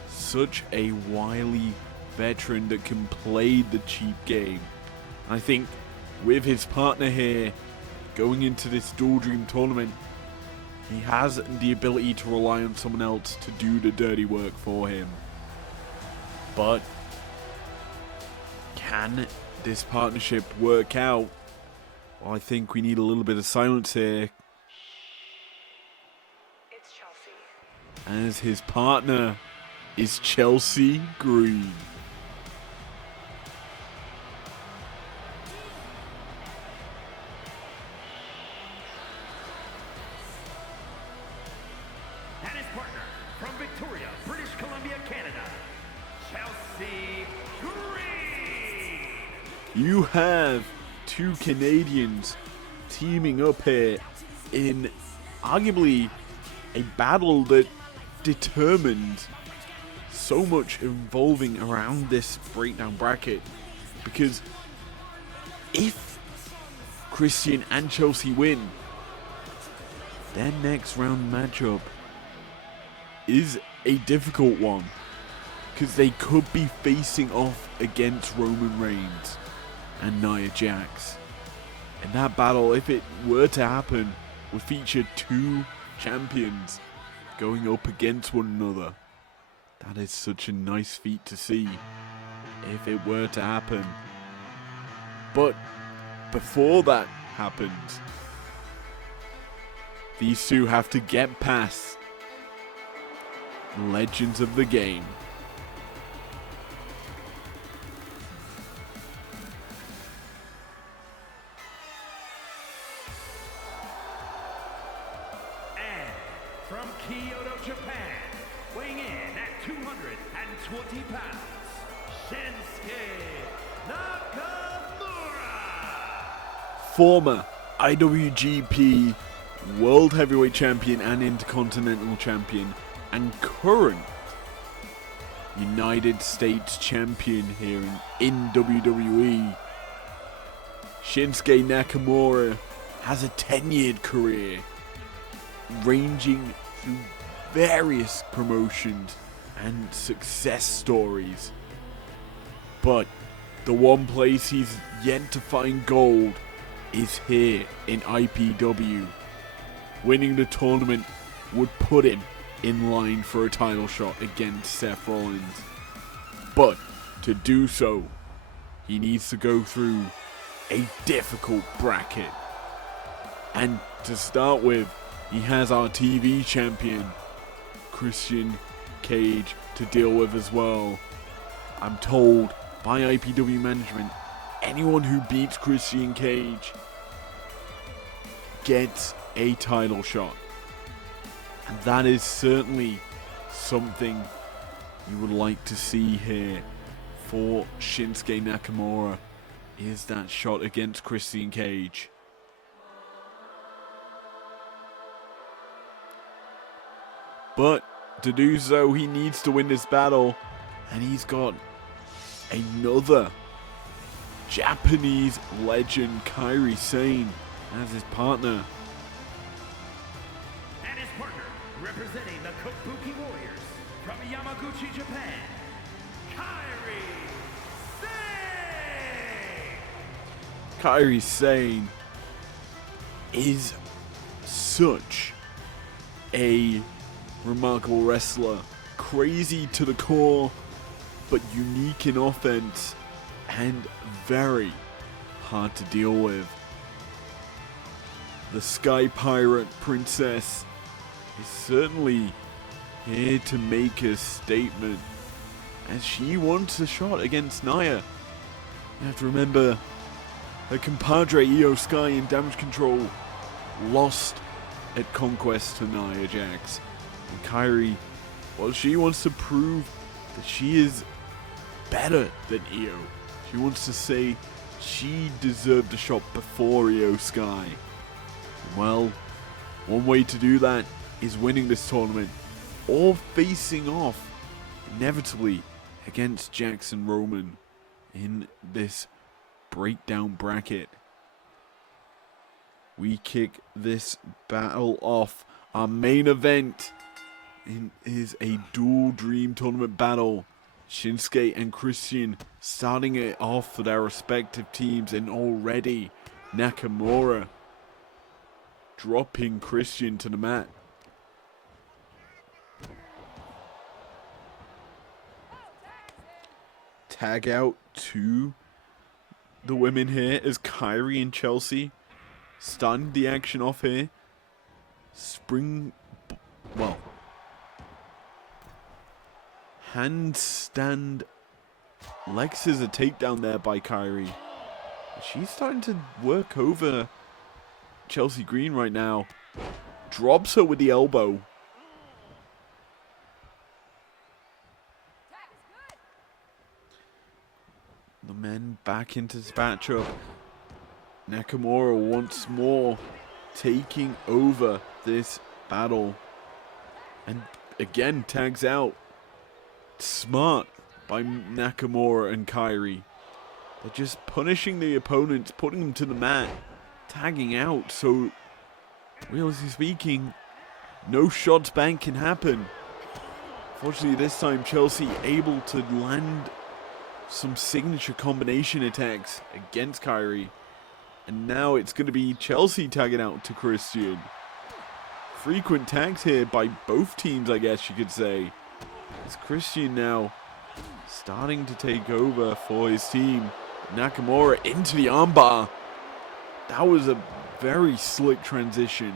such a wily veteran that can play the cheap game. I think with his partner here, going into this Dual Dream tournament, he has the ability to rely on someone else to do the dirty work for him. But can this partnership work out? Well, I think we need a little bit of silence here. It's Chelsea. As his partner is Chelsea Green. And his partner, from Victoria, British Columbia, Canada, Chelsea Green. You have two Canadians teaming up here in arguably a battle that determined so much involving around this breakdown bracket, because if Christian and Chelsea win, their next round matchup is a difficult one, because they could be facing off against Roman Reigns and Nia Jax. And that battle, if it were to happen, would feature two champions going up against one another. That is such a nice feat to see if it were to happen. But before that happens, these two have to get past the legends of the game. And from Kyoto, Japan, weighing in at 220 pounds, Shinsuke Nakamura. former IWGP World Heavyweight Champion and Intercontinental Champion, and current United States Champion here in WWE. Shinsuke Nakamura has a tenured career, ranging through various promotions and success stories. But the one place he's yet to find gold is here in IPW. Winning the tournament would put him in line for a title shot against Seth Rollins. But to do so, he needs to go through a difficult bracket. And to start with, he has our TV champion, Christian Cage, to deal with as well. I'm told by IPW management, anyone who beats Christian Cage gets a title shot. And that is certainly something you would like to see here for Shinsuke Nakamura, is that shot against Christian Cage. But to do so, he needs to win this battle, and he's got another Japanese legend, Kairi Sane, as his partner. And his partner, representing the Kabuki Warriors from Yamaguchi, Japan, Kairi Sane! Kairi Sane is such a remarkable wrestler, crazy to the core, but unique in offense and very hard to deal with. The Sky Pirate Princess is certainly here to make a statement, as she wants a shot against Nia. You have to remember, her compadre Io Sky in Damage Control lost at Conquest to Nia Jax. And Kairi, well, she wants to prove that she is better than Io. She wants to say she deserved a shot before Io Sky. Well, one way to do that is winning this tournament, or facing off inevitably against Jackson Roman in this breakdown bracket. We kick this battle off. Our main event is a dual dream tournament battle. Shinsuke and Christian starting it off for their respective teams, and already Nakamura dropping Christian to the mat. Tag out to the women here as Kairi and Chelsea starting the action off here. Handstand leg scissor takedown there by Kairi. She's starting to work over Chelsea Green right now. Drops her with the elbow. The men back into this matchup. Nakamura once more taking over this battle. And again tags out. Smart by Nakamura and Kairi. They're just punishing the opponents, putting them to the mat, tagging out. So, realistically speaking, no shots bang can happen. Fortunately, this time Chelsea able to land some signature combination attacks against Kairi. And now it's going to be Chelsea tagging out to Christian. Frequent tags here by both teams, I guess you could say. It's Christian now starting to take over for his team. Nakamura into the armbar. That was a very slick transition.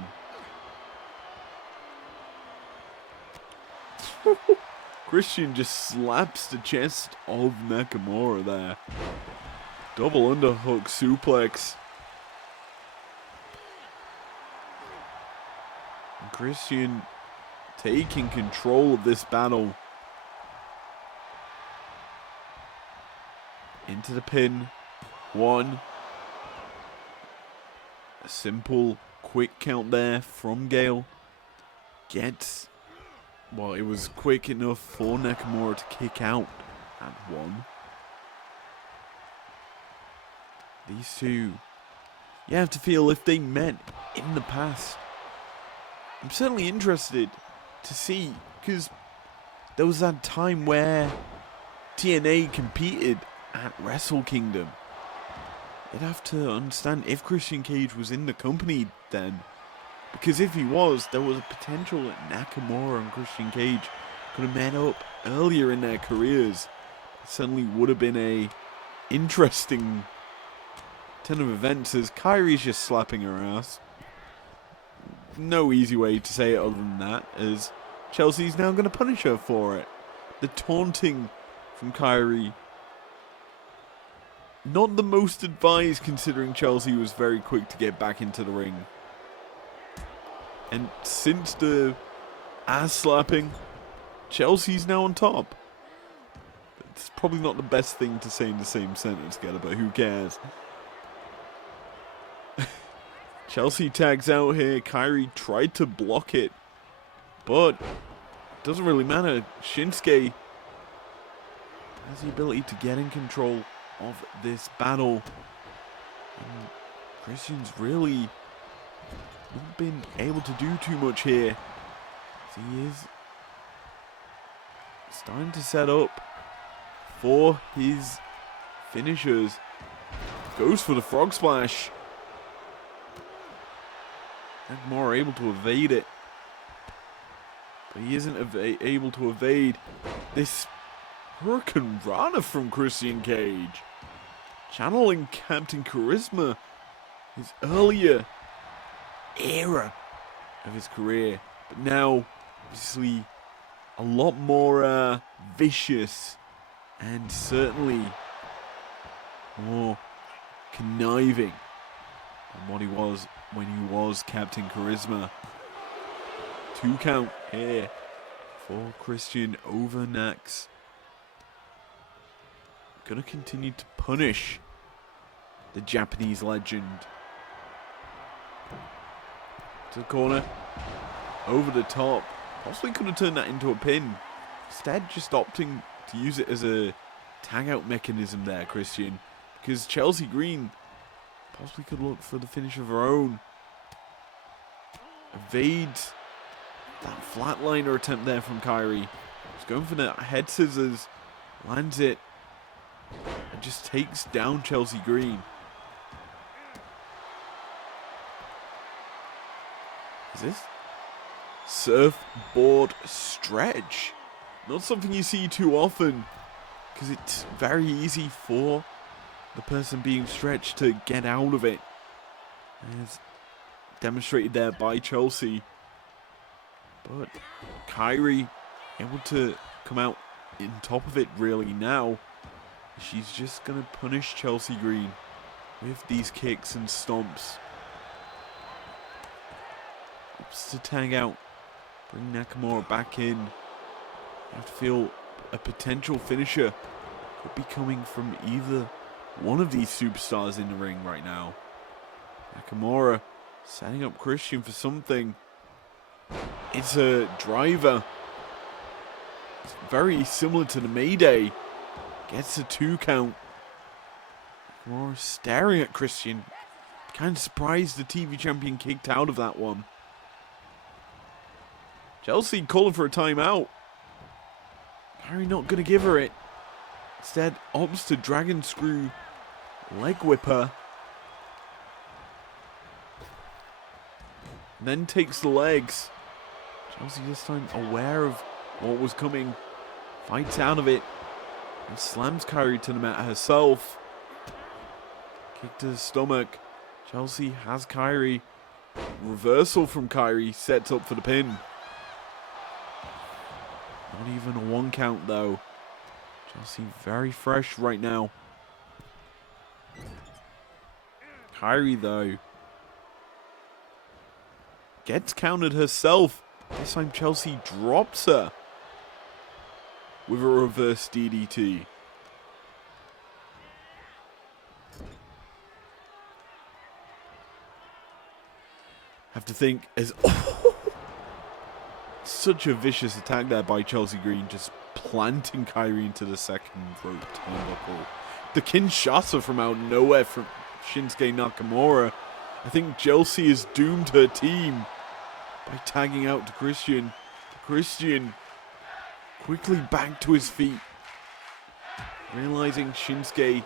Christian just slaps the chest of Nakamura there. Double underhook suplex. And Christian taking control of this battle. Into the pin. 1, A simple, quick count there from Gale. Well, it was quick enough for Nakamura to kick out at 1. These two, you have to feel if they met in the past. I'm certainly interested to see, because there was that time where TNA competed at Wrestle Kingdom. You'd have to understand if Christian Cage was in the company then. Because if he was, there was a potential that Nakamura and Christian Cage could have met up earlier in their careers. It certainly would have been a interesting turn of events as Kairi's just slapping her ass. No easy way to say it other than that, as Chelsea's now going to punish her for it. The taunting from Kairi, not the most advised considering Chelsea was very quick to get back into the ring. And since the ass slapping, Chelsea's now on top. It's probably not the best thing to say in the same sentence together, but who cares? Chelsea tags out here. Kairi tried to block it, but it doesn't really matter. Shinsuke has the ability to get in control of this battle. And Christian's really not been able to do too much here. So he is starting to set up for his finishers. Goes for the frog splash. Nakamura able to evade it. But he isn't able to evade this Hurricane Rana from Christian Cage. Channeling Captain Charisma, his earlier era of his career. But now, obviously, a lot more vicious and certainly more conniving than what he was when he was Captain Charisma. 2 count here for Christian over Nax. Gonna continue to punish the Japanese legend. To the corner, over the top. Possibly could have turned that into a pin. Instead, just opting to use it as a tag out mechanism there, Christian. Because Chelsea Green possibly could look for the finish of her own. Evades that flatliner attempt there from Kairi. He's going for the head scissors. Lands it. And just takes down Chelsea Green. Is this surfboard stretch? Not something you see too often, because it's very easy for the person being stretched to get out of it. As demonstrated there by Chelsea. But Kairi able to come out in top of it really now. She's just going to punish Chelsea Green with these kicks and stomps. Hopes to tag out. Bring Nakamura back in. You have to feel a potential finisher could be coming from either one of these superstars in the ring right now. Nakamura setting up Christian for something. It's a driver. It's very similar to the Mayday. Gets a 2 count. Nakamura staring at Christian. Kind of surprised the TV champion kicked out of that one. Chelsea calling for a timeout. Harry not going to give her it. Instead, opts to dragon screw leg whip her. Then takes the legs. Chelsea this time aware of what was coming. Fights out of it. And slams Kairi to the mat herself. Kick to the stomach. Chelsea has Kairi. Reversal from Kairi. Sets up for the pin. Not even a 1 count though. Chelsea very fresh right now. Kairi though gets countered herself. This time Chelsea drops her with a reverse DDT. have to think as such a vicious attack there by Chelsea Green, just planting Kairi into the second rope turnbuckle. The Kinshasa from out of nowhere from Shinsuke Nakamura. I think Chelsea has doomed her team by tagging out to Christian. Christian quickly back to his feet, realizing Shinsuke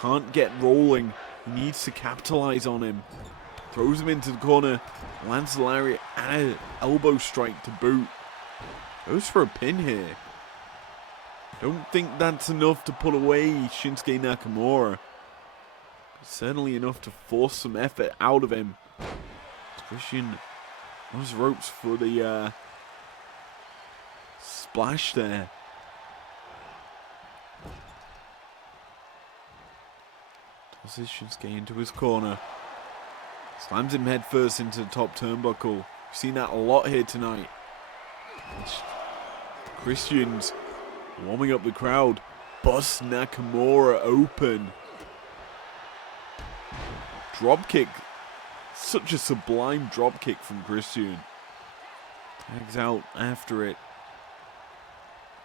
can't get rolling. He needs to capitalize on him. Throws him into the corner, lands the lariat and an elbow strike to boot. Goes for a pin here. Don't think that's enough to put away Shinsuke Nakamura. But certainly enough to force some effort out of him. Christian on his ropes for the splash there. Tosses Shinsuke into his corner. Slams him head first into the top turnbuckle. We've seen that a lot here tonight. Christian's warming up the crowd. Busts Nakamura open. Dropkick. Such a sublime dropkick from Christian. Tags out after it.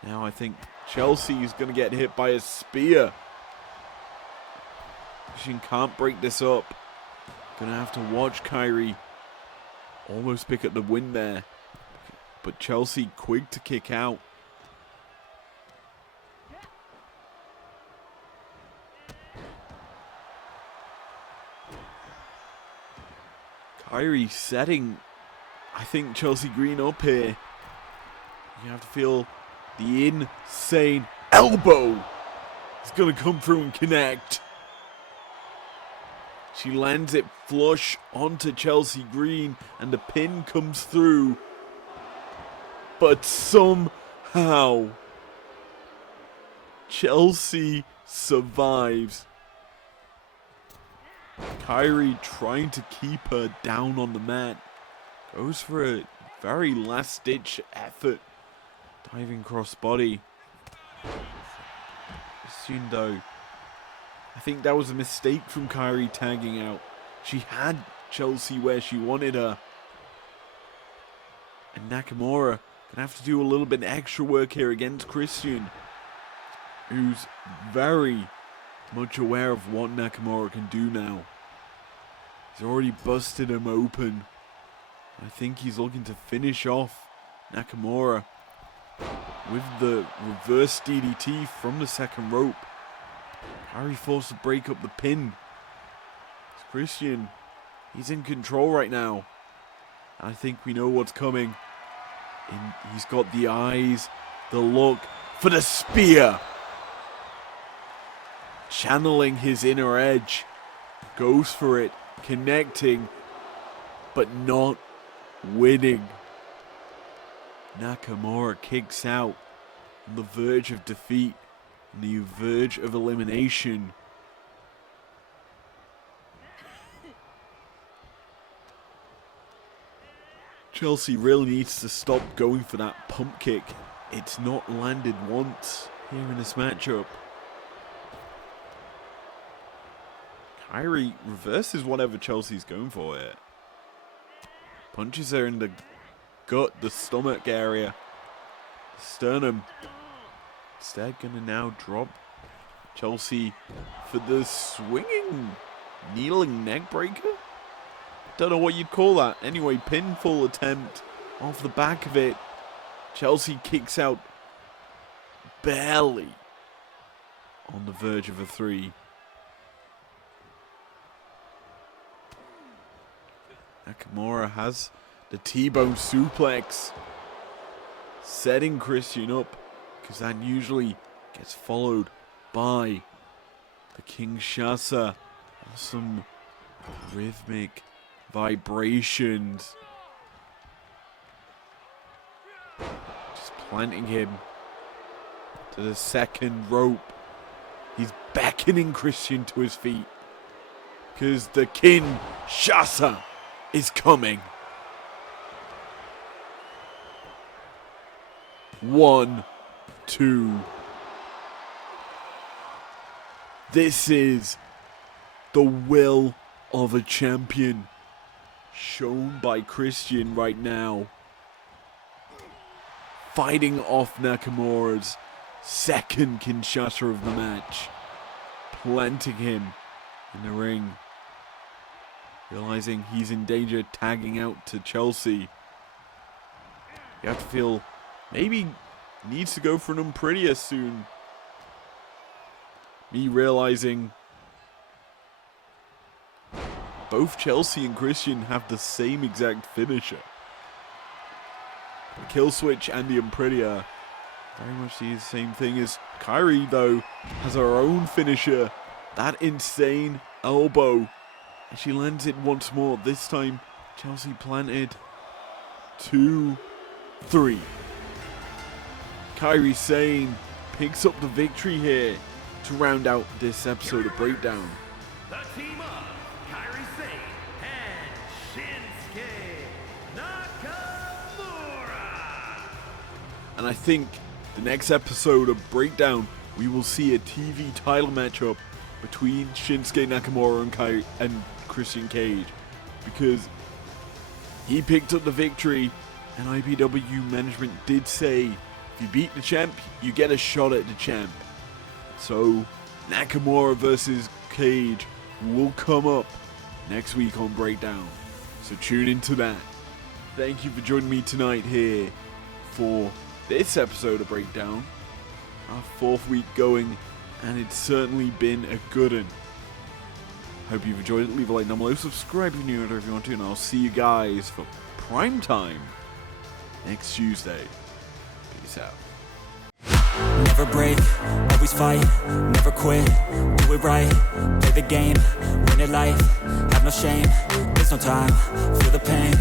Now I think Chelsea is going to get hit by a spear. Christian can't break this up. Gonna have to watch Kairi almost pick up the win there. But Chelsea quick to kick out. Kairi setting, I think, Chelsea Green up here. You have to feel the insane elbow. It's gonna come through and connect. She lands it flush onto Chelsea Green and the pin comes through. But somehow Chelsea survives. Kairi trying to keep her down on the mat. Goes for a very last ditch effort. Diving crossbody. Soon though, I think that was a mistake from Kairi tagging out. She had Chelsea where she wanted her. And Nakamura gonna have to do a little bit extra work here against Christian, who's very much aware of what Nakamura can do now. He's already busted him open. I think he's looking to finish off Nakamura with the reverse DDT from the second rope. Kairi forced to break up the pin. It's Christian. He's in control right now. I think we know what's coming. And he's got the eyes, the look for the spear. Channeling his inner edge. Goes for it. Connecting. But not winning. Nakamura kicks out on the verge of defeat. On the verge of elimination. Chelsea really needs to stop going for that pump kick. It's not landed once here in this matchup. Kairi reverses whatever Chelsea's going for here. Punches her in the gut, the stomach area, sternum. Instead, gonna now drop Chelsea for the swinging, kneeling neck breaker. Don't know what you'd call that. Anyway, pinfall attempt off the back of it. Chelsea kicks out barely on the verge of a 3. Nakamura has the T-bone suplex, setting Christian up, because that usually gets followed by the Kinshasa. Some rhythmic vibrations. Just planting him to the second rope. He's beckoning Christian to his feet, because the Kinshasa is coming. 1, 2. This is the will of a champion. shown by Christian right now. Fighting off Nakamura's second Kinshasa of the match. Planting him in the ring. Realizing he's in danger, tagging out to Chelsea. You have to feel maybe needs to go for an Umpridia soon. Me realizing both Chelsea and Christian have the same exact finisher. The kill switch and the Umpridia very much the same thing as Kairi, though, has her own finisher. That insane elbow. And she lands it once more. This time, Chelsea planted 2, 3. Kairi Sane picks up the victory here to round out this episode of Breakdown. The team of Kairi Sane and Shinsuke Nakamura. And I think the next episode of Breakdown, we will see a TV title matchup between Shinsuke Nakamura and Christian Cage, because he picked up the victory, and IPW management did say if you beat the champ, you get a shot at the champ. So Nakamura versus Cage will come up next week on Breakdown, so tune into that. Thank you for joining me tonight here for this episode of Breakdown, our 4th week going, and it's certainly been a good one. Hope you've enjoyed it. Leave a like down below, subscribe if you're new, if you want to, and I'll see you guys for prime time next Tuesday. Peace out. Never break, always fight, never quit, do it right, play the game, win it life, have no shame, there's no time, feel the pain,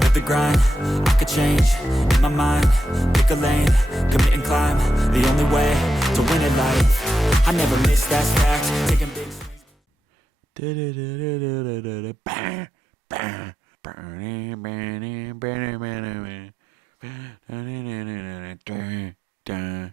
live the grind, I could change, in my mind, pick a lane, commit and climb, the only way to win it life, I never miss that stack, taking big swings.